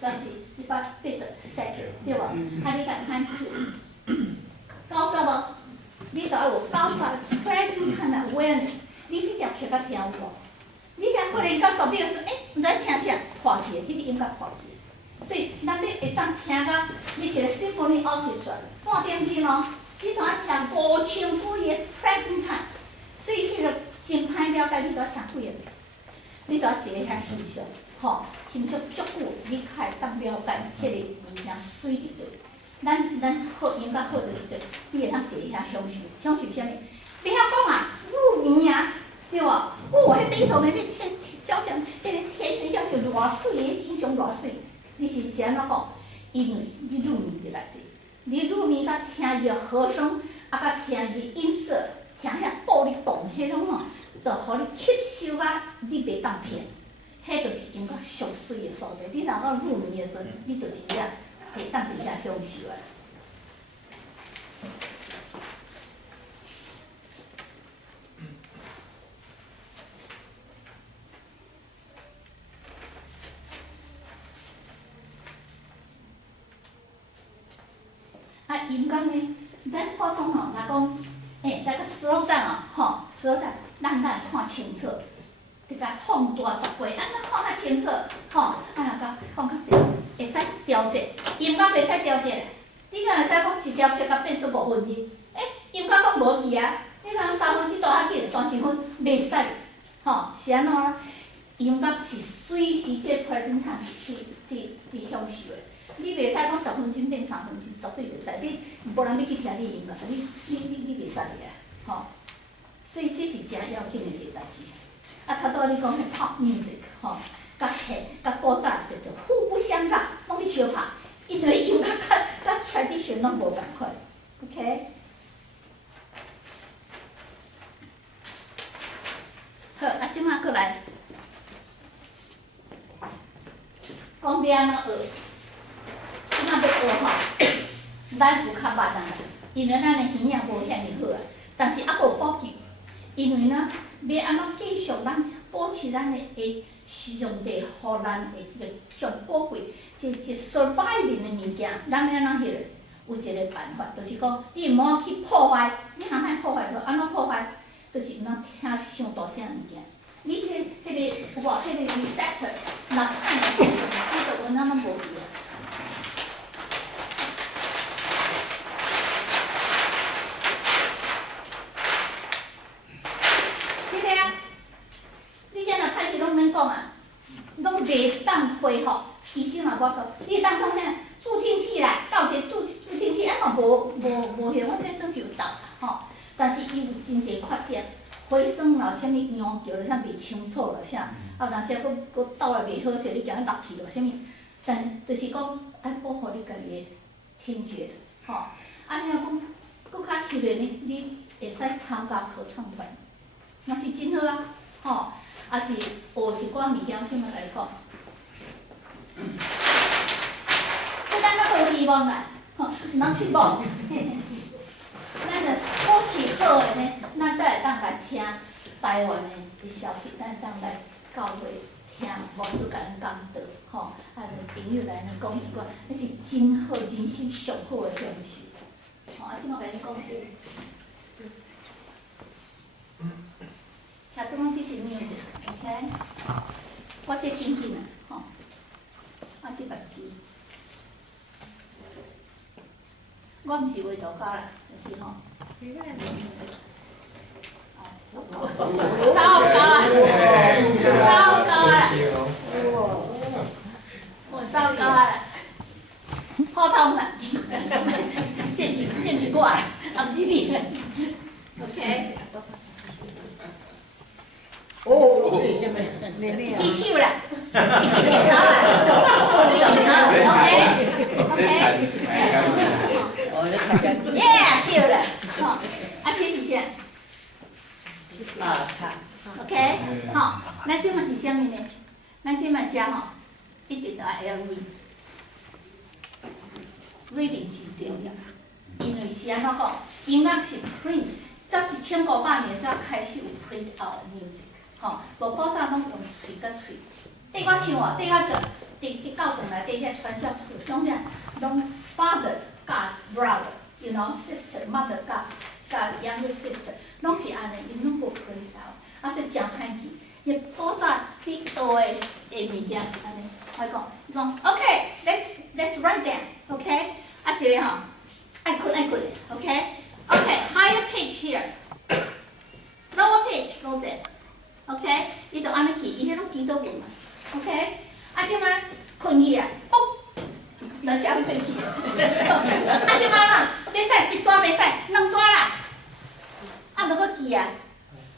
当是180 second， 对无？啊，你甲 time to 90无？你着爱有90 present time awareness， 你这条曲甲听有无？ 你遐可能到10秒时，毋知听啥，破去的，迄个音乐破去的。所以咱要会当听到你一个 symphony orchestra 半点钟咯，你都爱听5000几个 present time， 所以迄个真歹了解，你都爱听几个。你都要坐遐欣赏，吼，欣赏足久，你才会当了解迄个物件水伫倒。咱好音乐好就是着，你会当坐遐享受，享受啥物？别晓讲啊，入眠啊。 对无？哇，迄顶头的你天交响，迄个天旋交响偌水的音响偌水，你是安怎讲？因为你入眠伫内底，你入眠甲听伊的和声，啊，甲听伊音色，听遐鼓咧动，迄种吼，就互你吸收啊，你袂当听。迄就是音乐上水的所在。你若讲入眠的时阵，你就真正会当伫遐享受啊。啊，音乐呢，咱普通吼，若讲，那个slogan哦，吼，slogan，咱看清楚。得甲放大10倍，安怎看较清楚？吼，啊若甲放较细，会使调节。音乐袂使调节，你若会使讲一条曲甲变出5分钟，音乐讲无去啊，你若3分钟倒下去，断1分，袂使。吼，是安怎？音乐是随时这 present time 去享受的。你袂使讲10分钟变3分钟，绝对袂使。你无人要去听你音乐，你袂使的啊。吼，所以这是真要紧的一个代志。啊，头拄仔你讲迄 pop music 吼，甲古早就互不相让，拢咧相拍，因为音乐甲 tradition 拢无共款 ，OK。好，啊，即摆过来，讲要安怎学，即摆要学吼，咱有较捌啊，因为咱的耳仔无遐尼好啊，但是还无补救，因为呢。要安怎继续咱保持咱的上帝互咱的即个上宝贵、一 surviving 的物件，咱要安怎迄个？有一个办法，就是讲你毋好去破坏。你若莫破坏，就安怎破坏？就是毋通听伤大声物件。你迄个有无？迄个 receptor 若按了，你就闻安怎无去啊？讲啊，拢袂当恢复。医生嘛，我讲，你当创啥助听器啦，倒一个助听器，嘛无效，我先生就有倒啦，吼。但是伊有真侪缺点，回声啦，啥物羊叫了，啥袂清楚了，啥，啊，若是佫倒来袂好势，你惊落去了，啥物？但是就是讲爱保护你家己的听觉，吼。啊，你若讲佫较吸引你会使参加合唱团，嘛是真好啊，吼。啊是学一寡物件，我怎么来讲？即咱咱无希望啦，吼，毋通失望。咱着保持好诶呢，咱才会当来听台湾诶消息，咱当来教会听，无拄甲咱讲道，吼，啊，朋友来讲一寡，那是真好，人生上好诶享受。吼，啊，即摆甲你讲这个。听即讲只是 music，OK？ 我这紧紧啊，吼，我这目睭，我毋是画图家啦，就是吼。糟糕啊！糟糕啊！我糟糕啊！普通啦，这毋是我，啊毋是你，OK？哦，举手啦，举手啦 ，OK，耶，对啦，吼，啊，这是啥？OK， 吼，咱即嘛是啥物呢？咱即嘛食吼，一定要会晓 reading 真重要，因为是安怎讲？音乐是 print， 到1500年才开始有 print out music。吼，无古早拢用喙甲喙，缀我唱哦，缀我唱，伫教堂内底遐传教士，拢啥，拢 father 甲 brother，you know sister mother 甲 younger sister， 拢是安尼，因拢无 print out， 啊所以真歹记。伊古早你学的物件是安尼，我讲，伊讲 OK，let's write down，OK， 啊一个吼，爱困的 ，OK，higher pitch here，lower pitch go there。OK， 伊就安尼记，伊迄拢记倒文嘛。OK， 啊，即摆困去啊，嘣，就写要转去。啊，即摆啦，袂使一纸袂使，两纸啦。啊，如果记啊，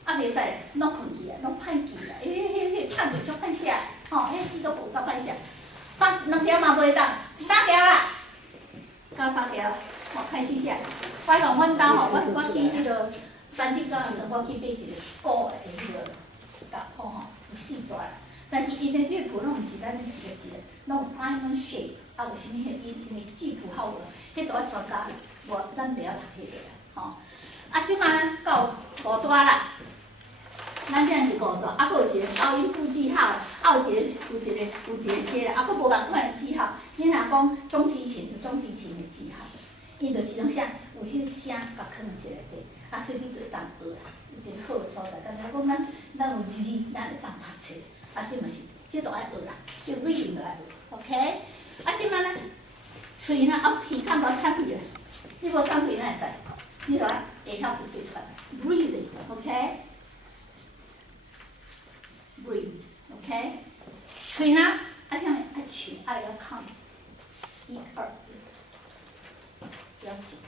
啊袂使，拢困去啊，拢歹记啊。迄唱着足歹写，吼，迄记倒无够歹写。2条嘛袂当，3条啦，到3条，我开始写。我讲阮兜吼，我去迄个梵蒂冈的时候，我去买一个古的。迄个角谱吼，有四线啦。但是伊的乐谱拢毋是咱一个一个，拢有 diamond shape， 啊有啥物迄因的记谱号无？迄都要专家，咱袂晓读迄个啦，吼。啊，即摆呢到五纸啦，咱这是五纸，啊，佫有一个高音部记号，啊有一个节啦，啊，佫无共款的记号。你若讲中提琴有中提琴的记号，因就是拢啥有迄个声甲放伫一个底，啊，所以你就会当学啦，有一个好的所在。但是讲咱有字，咱会当读册。啊，这嘛是，这都爱学啦，这 reading 都爱学 ，OK？ 啊，即摆呢，喙呢，啊，鼻孔都喘气啦，你无喘气哪会使？你就爱会晓对对出来 ，breathing，OK？breathe，OK？ 喙呢，啊，啥物？爱喙爱要 count， 1、2，不要紧，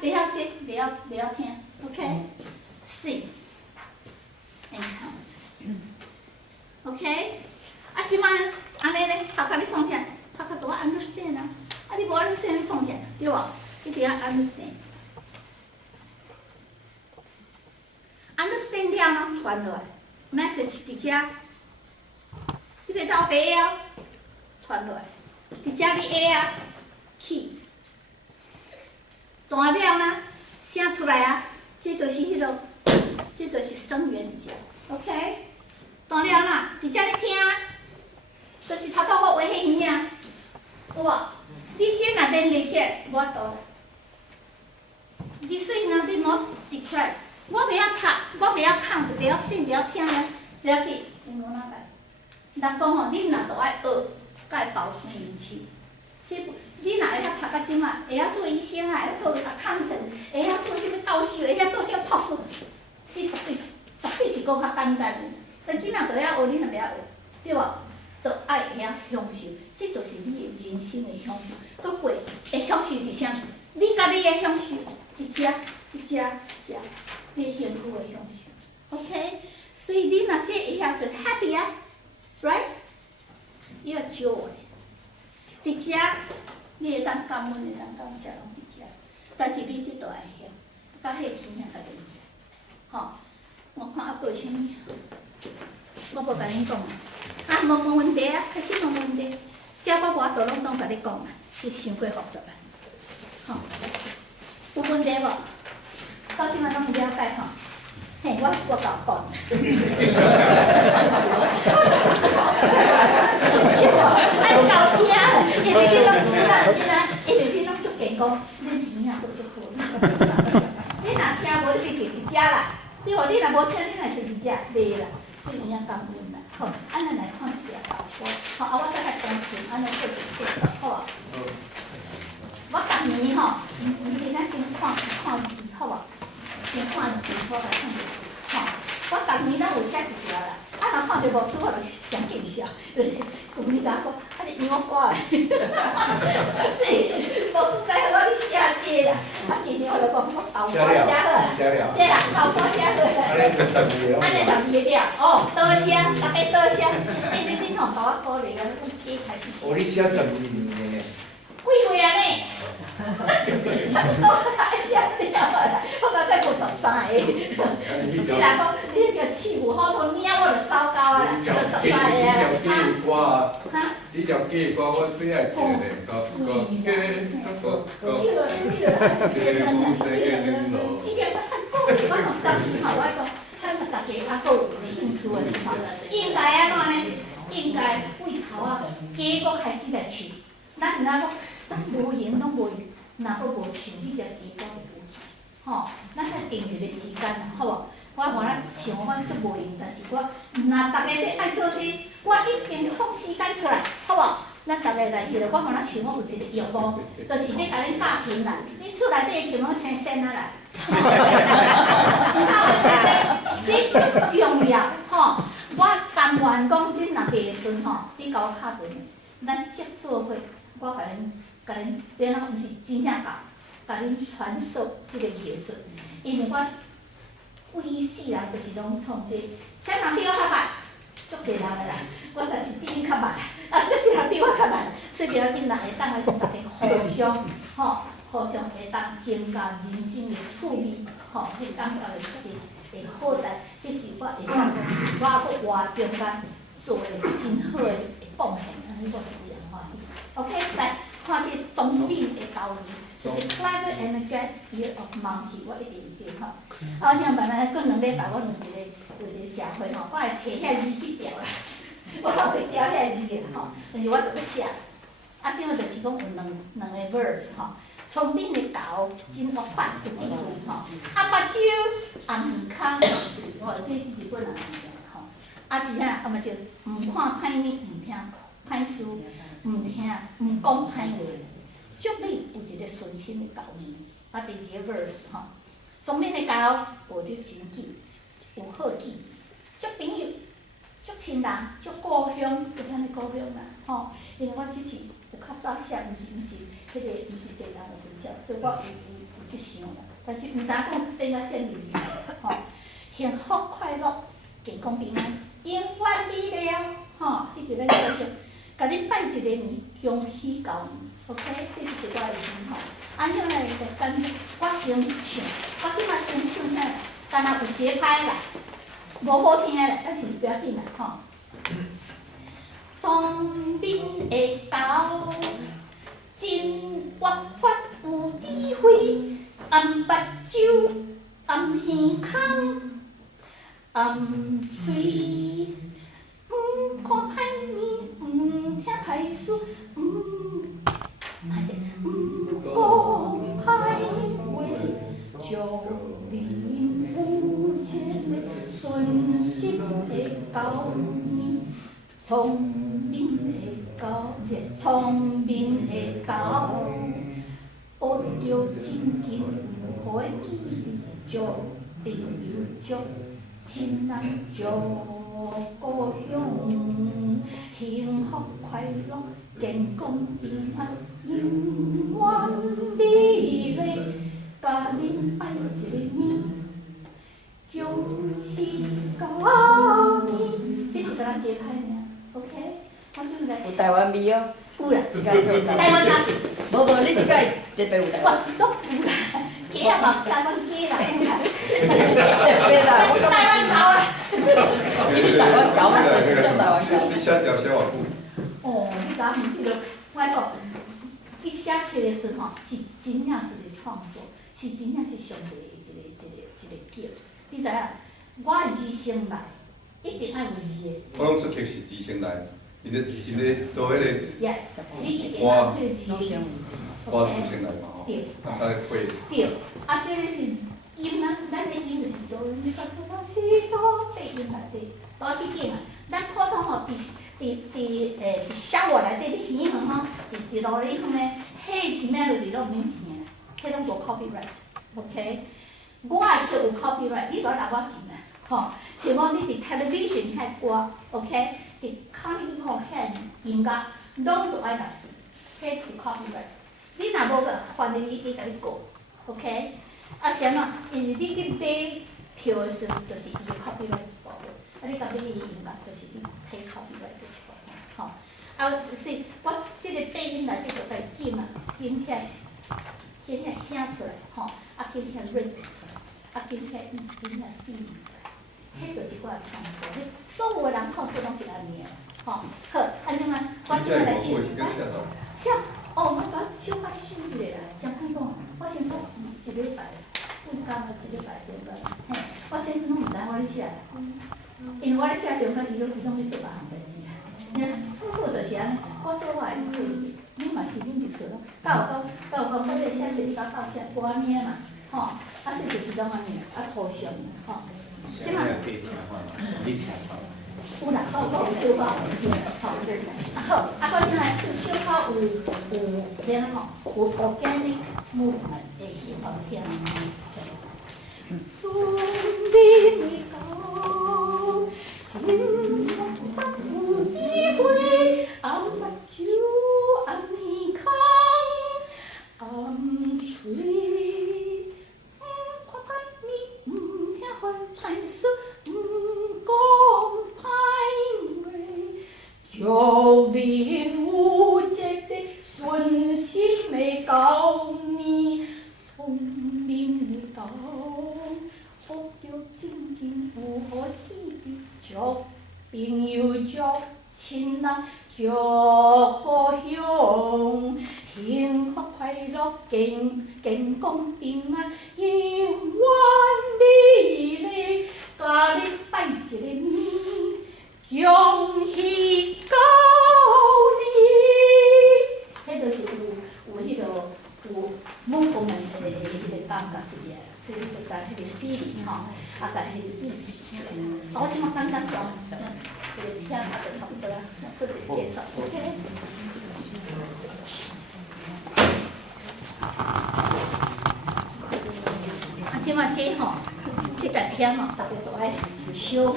袂晓这，袂晓听 ，OK？Sing。and count。OK， 啊，即摆安尼咧，头壳你创啥？头壳都要 understand 啊，啊，你无 understand 你创啥？对无？你得要 understand。understand 了呢，传落来 ，message 伫遮，你袂使后白哦，传落来，伫遮你下啊 ，key， 断了呢，声出来啊，这就是迄落。这就是声源伫遮 ，OK？ 断了啦，伫遮你听，就是头拄我话迄耳啊，有无？你这若练袂起来，无法度啦。你所以呢，你莫 depress。我袂晓读，我袂晓空，袂晓信，袂晓听咧，袂晓记，有哪办？人讲吼，你若都爱学，才会保存运气。你若会晓读到即摆，会晓做医生啊，会晓做accountant，会晓做啥物教授，会晓做啥物博士。这绝对是搁较简单的，但囡仔就晓学，你若袂晓学，对无？就爱会晓享受，这就是你的人生的享受。搁过会享受是啥？你甲你的享受，伫遮，你的幸福的享受 ，OK？ 所以你若这会晓是 happy 啊 ，right？ 你要 joy， 伫遮你会当感恩，会当感谢拢伫遮，但是你这都爱晓，甲迄天啊，甲你。吼，我看还佫有啥物？我无甲恁讲啊，问问题啊，开始问问题。遮我无都拢总甲你讲啊，是伤过复杂啊。吼，有问题无？到即摆拢毋了解吼。嘿，我甲讲。啊，你搞听，因为你拢足健康，恁耳啊佫足好，你若听无，你就摕一只啦。对无？你若无听，你若是一只袂啦，所以影感恩啦。好，咱来看一条豆腐。好，啊，我再来讲评，安尼做一个介绍，好无？我逐年吼，毋是咱先看字，好无？先看字，我来看字。吼，我逐年咱有写一条啦，啊，若看着无书，我就真见笑，故你甲我讲，啊，你让我挂的，无书再好，你写这啦。啊，今年我就讲，我豆腐写好啦，对啦，豆腐写好啦。安尼12个了，哦，多谢，大家多谢，因为恁吼甲我鼓励，甲阮起开始写。哦，你写12年呢？几岁啊呢？差不多爱写了啦，我刚才53个。你若讲你迄条刺有好拖领，我就糟糕啦，就13个啊。你条记歌，我最爱听的，即个我看故事，我讲当时吼，我讲，咱大家较好有兴趣的时候，应该安怎呢？应该为头啊，加个开始来唱。咱毋知讲，咱无闲拢无，若佫无唱，迄条歌我就无去。吼，咱来定一个时间啦，好无？我原来想我足无闲，但是我若大家要爱做这，我一定创时间出来，好无？咱大家来去了，我原来想我有一个业务，就是要甲恁教琴啦。恁厝内底琴拢生sen啊啦，教生这最重要吼。我甘愿讲恁若袂顺吼，你甲我敲电话，咱接做伙，我甲恁，变啊，毋是真正教，甲恁传授即个艺术，因为我。规世人就是拢创这，啥人比我较捌？足侪人个啦，我但是比你较捌，啊，足侪人比我较捌，所以不要紧啦，会当还是大家互相吼，互相会当增加人生的趣味，吼，迄感觉会好呾。这是我会当，我搁活中间做的真好的贡献，安尼我是真欢喜。OK， 来看这总品的交易，就是 Climate Energy Year of Monkey， 我一定有吼。啊，我这样慢慢过2礼拜，我有一个食会吼，我会摕遐字去调啦，我会调遐字的吼，但是我就要写。啊，即个就是讲有两个 verse 吼。聪明的狗真恶法有几句吼，啊目睭红鱼空嘴，吼，这日本人吼。啊，真正啊目睭毋看歹物，毋听歹事，毋讲歹话。祝你有一个顺心的狗年。啊，第2个 verse 吼，聪明的狗学得真紧，有好记，祝朋友、祝亲人、祝故乡，就咱的故乡啦，吼。因为我只是有较早写，毋是迄个，毋是地人的分享，所以我有去想啦。但是毋知讲变到这样吼，幸福快乐、健康平安，永远美了，吼，迄是咱小小，甲你拜一个年，恭喜狗年 ，OK， 这是一我的心吼。安怎来就干，我先唱，我即摆先唱啥？敢若有节拍啦，无好听啦，但是不要紧啦，吼。聪明的狗，真活泼有智慧，红目睭，红耳孔，红喙，毋看歹物，毋听歹事，毋讲歹话，祝你有一个顺心的狗年。聪明的狗，聪明的狗，学着真紧，互伊记住，祝朋友，祝亲人，祝故乡，幸福快乐，健康平安，永远美丽，甲恁拜一个年，恭喜狗年，这是个人节拍呢。OK， 我即个来。有台湾味哦。有啦，即摆做台湾人。无，你即摆特别有台湾。我都有啦，鸡也嘛台湾鸡啦。特别啦，我台湾狗啦。台湾狗嘛，是叫台湾狗。你写条写偌久？哦，你讲毋记得，我讲，伊写起的时候是真正一个创作，是真正是上帝的一个叫。你知影，我的人生内一定爱有字的。我拢出客是自身来，伊咧做迄个 Yes， 你一定爱迄个字的。我自身来嘛吼，对。啊，再会。对，啊，这个是音啊，咱的音就是哆来咪发嗦拉西哆，这音内底多去见啊。咱普通吼，伫小话内底，你耳耳吼，伫路里方咧，迄 melody 拢毋免钱啦，迄拢无 copyright，OK？ 我的曲有 copyright， 你来拿我钱啊，吼！像讲你伫 television 遐歌 ，OK？ 伫卡里吼遐音乐，拢着爱拿钱，迄有 copyright。你若无个翻入去，伊甲你告 ，OK？ 啊，是安怎？因为你去买票的时候，就是伊的 copyright 一部分。啊，你甲买伊音乐，就是你迄 copyright 一部分，吼。啊，是我即个配音内底就该剪啊，剪遐声出来，吼，啊，剪遐 rhythm 出来，啊，剪遐意思，剪遐 feeling 出来，迄就是我的创作。迄所有的人创作拢是安尼的，吼。好，安怎啊？我即摆来唱。唱。哦，我甲手甲收一个啦，真歹讲。我先说一礼拜，半工啊，一礼拜中间，嘿，我先生拢毋知我咧写，因为我咧写中间，伊拢咧做别项代志。因为夫妇就是安尼，我做我的夫妇，恁嘛是恁就做咯。到我咧写者，你甲到写半年嘛，吼，啊说就是拢安尼，啊互相吼。即嘛。有啦，我有小可有吼，好，啊，我今来小可有变怎讲，有 organic movement 的喜欢听。聪明的狗，真活泼有智慧，红目睭，红耳孔，红喙，看歹物，毋听坏事，毋讲歹话，祝你有一个顺心的狗年。朋友祝亲人祝故乡，幸福快乐健康平安，永远美丽，甲你拜一个年，恭喜到你。迄就是有迄个有某方面的迄个感觉伫个，所以你就知迄个feeling吼，啊，甲迄个意思。我即马简单讲，这个听啊就差不多啦，做一个介绍 ，OK。啊，即马这吼，这个片吼，大家都爱小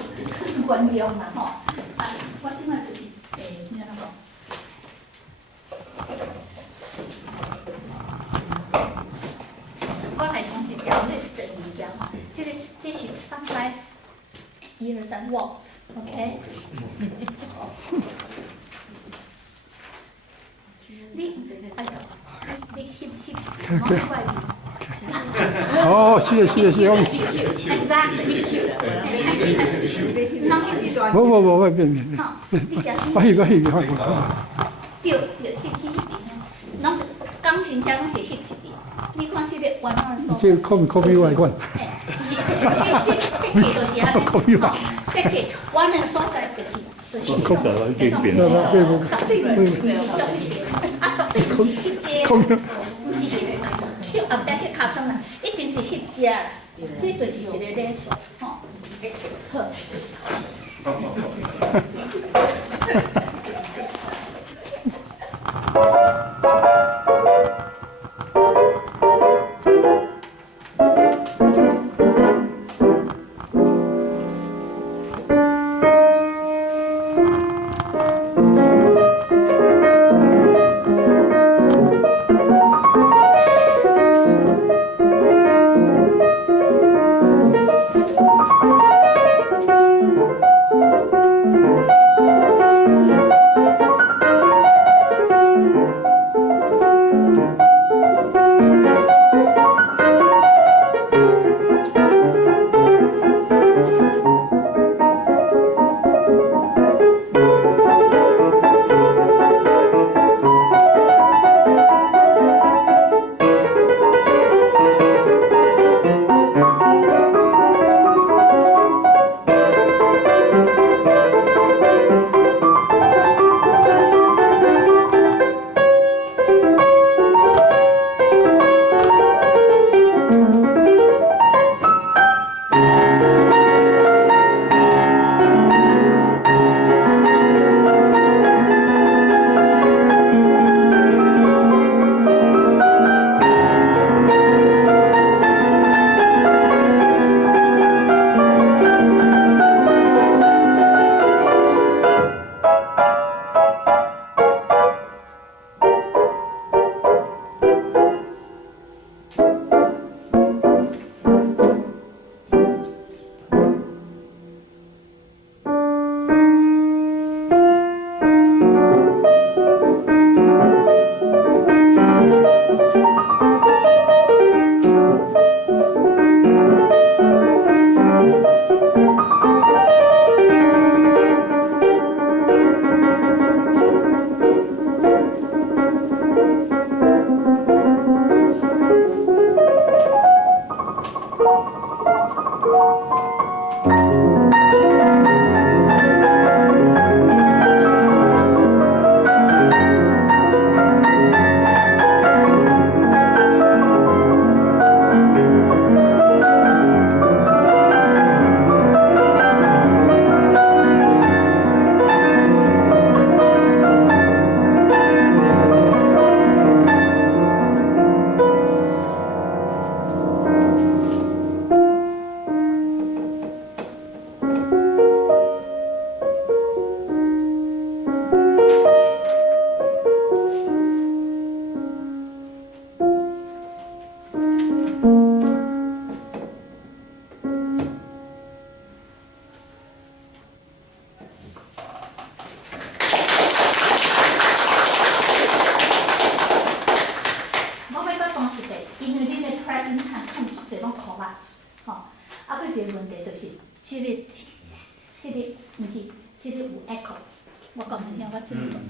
原谅啦吼。啊，我即马就是咩那个。我来讲一条 list 的物件吼，这是上来1、2、3 walks，OK？你哎呀，你翕往外面。哦，是我。Exactly。不，我变。好，你讲。我翕。对，翕边。拢是钢琴家拢是翕一边。你看这个弯弯的手。这科比外观。不是，这设计就是安尼。设计弯的所在就是。空格来变变。绝对不是用一边，啊，绝对不是翕这，不是翕后壁翕骹上啦，一定是翕这啦。这就是一个礼数，吼。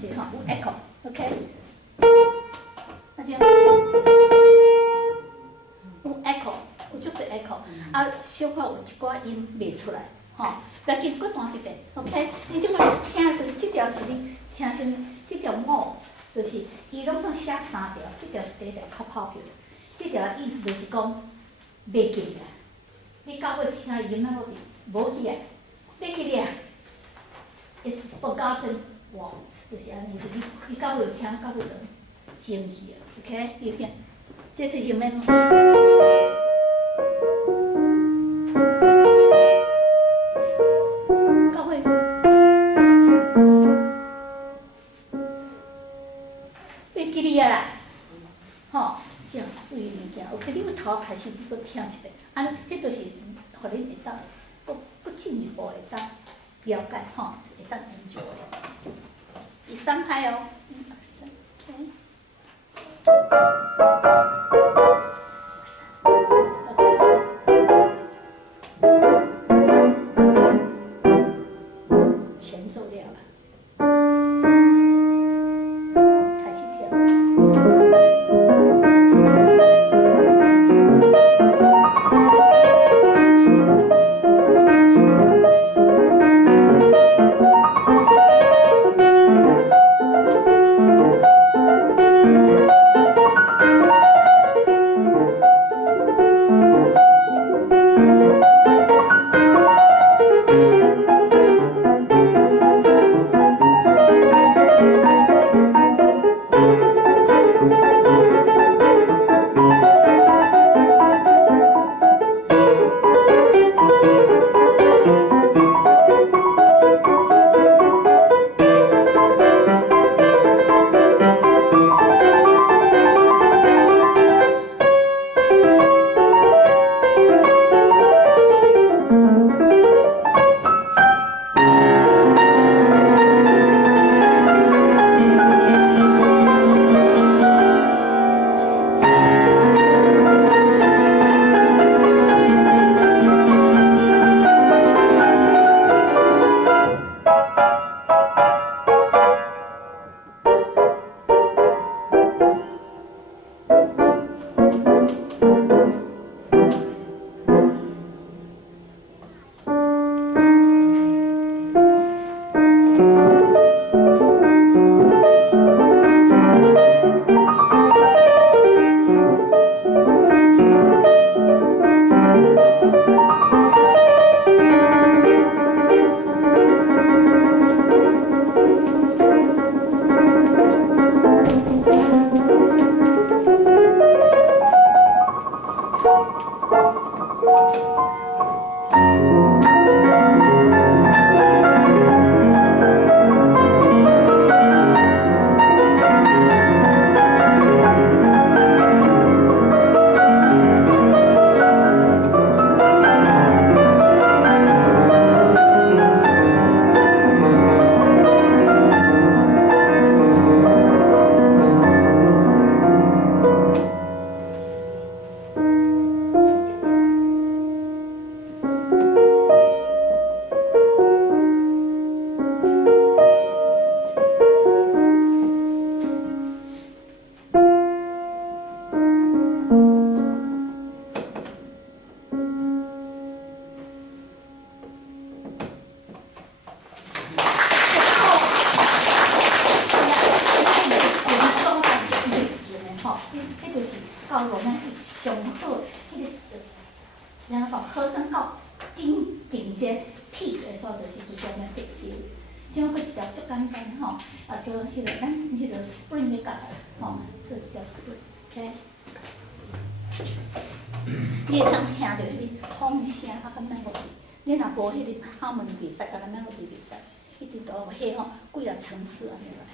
者吼有 echo，OK， 那就有 echo， 有足侪 echo， 啊，小可有一寡音袂出来，吼，不要紧，搁弹一遍 ，OK。你即摆听的时阵，即条是你听先，即条 notes 就是伊拢总写3条，即条是第一条靠跑去，即条意思就是讲袂记啊。你到尾听音啊，无记啊，袂记啊。It's forgotten words， 就是安尼，是你到尾听到尾就忘去啊 ，OK？ 你听，这是什么？到尾，袂记哩啊啦，吼，真水物件。OK， 你要头开始你搁听一遍，安尼，迄就是互恁会当，搁进一步会当了解吼，会当研究的。第3拍哦，1、2、3 ，OK。前奏了了，开始跳。到我们上好迄个，然后和声到顶尖 peak 的时候，就是伫下面跌掉。这样佫一条足简单吼，啊就迄个咱迄个 spring 要教吼，做一条 spring，OK。你会通听到迄个风声啊，甲 melody。你若无迄个harmony比赛，甲咱 melody 比赛，一定都有迄吼几啊层次安尼来。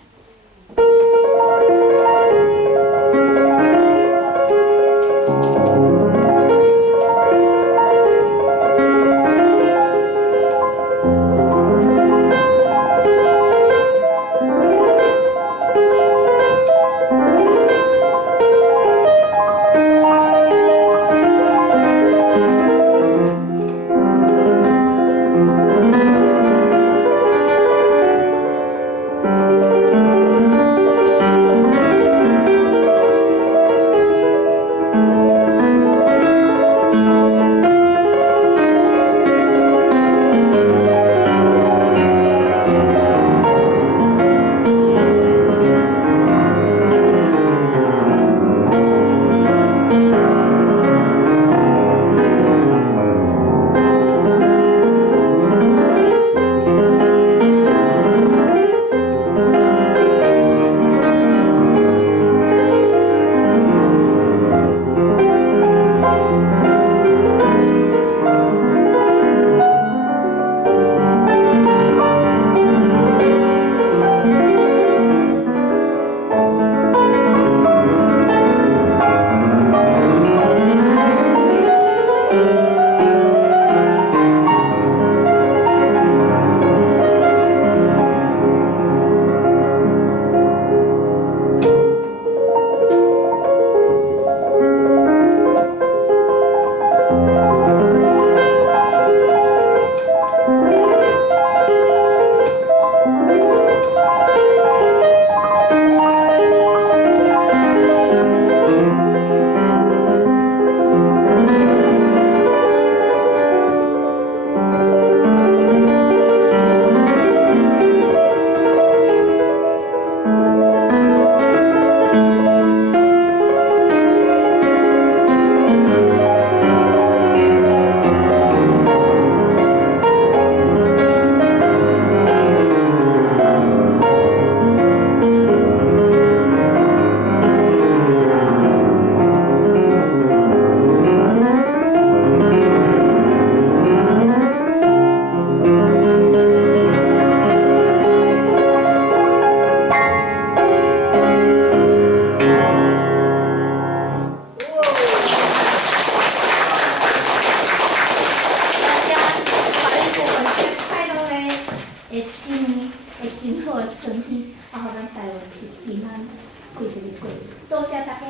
过。多谢大家。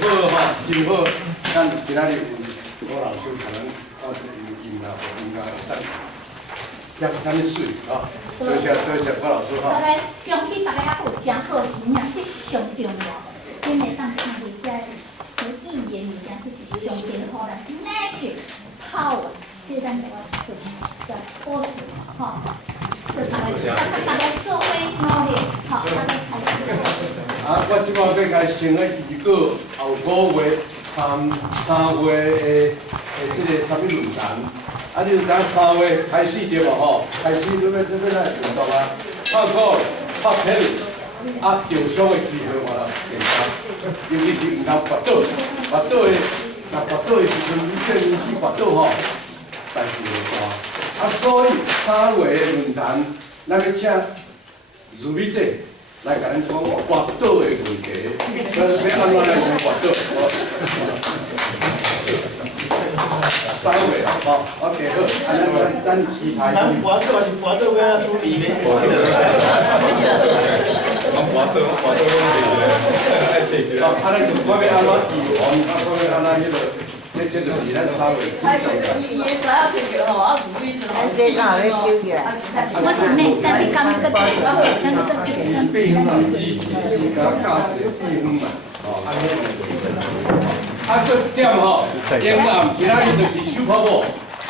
真好吼，真好。咱今仔日有郭老师可能我有音啦，有音啦，但讲啥物水啊？多谢郭老师哈。大家恭喜大家还有真好营养，这上重要。恁会当听这些有意言物件，这是上重要咱 magic power， 这咱台湾做叫保持吼。大家做伙努力，吼，大家开始。啊，我即摆要开先个预告后5月3月即个啥物论坛。啊，你就知3月开始对无吼？开始准备来运动啊，透过拍体力，啊，受伤的机会嘛啦减少，尤其是毋通滑倒，滑倒的时阵，你建议去滑倒吼，代志会大。啊，所以3月的论坛，咱要请如理者来甲咱讲滑倒的问题，要安怎来滑倒？3月好，OK 好，咱期待。咱滑倒是滑倒要处理咩？我咱就我要安怎预防，我要安怎迄个，这就是咱3月最重要。我是咩？但你讲这个，咱这个，避孕嘛，你甲教学避孕嘛，哦，安尼。啊，这点吼，沿岸今仔日就是手泡泡。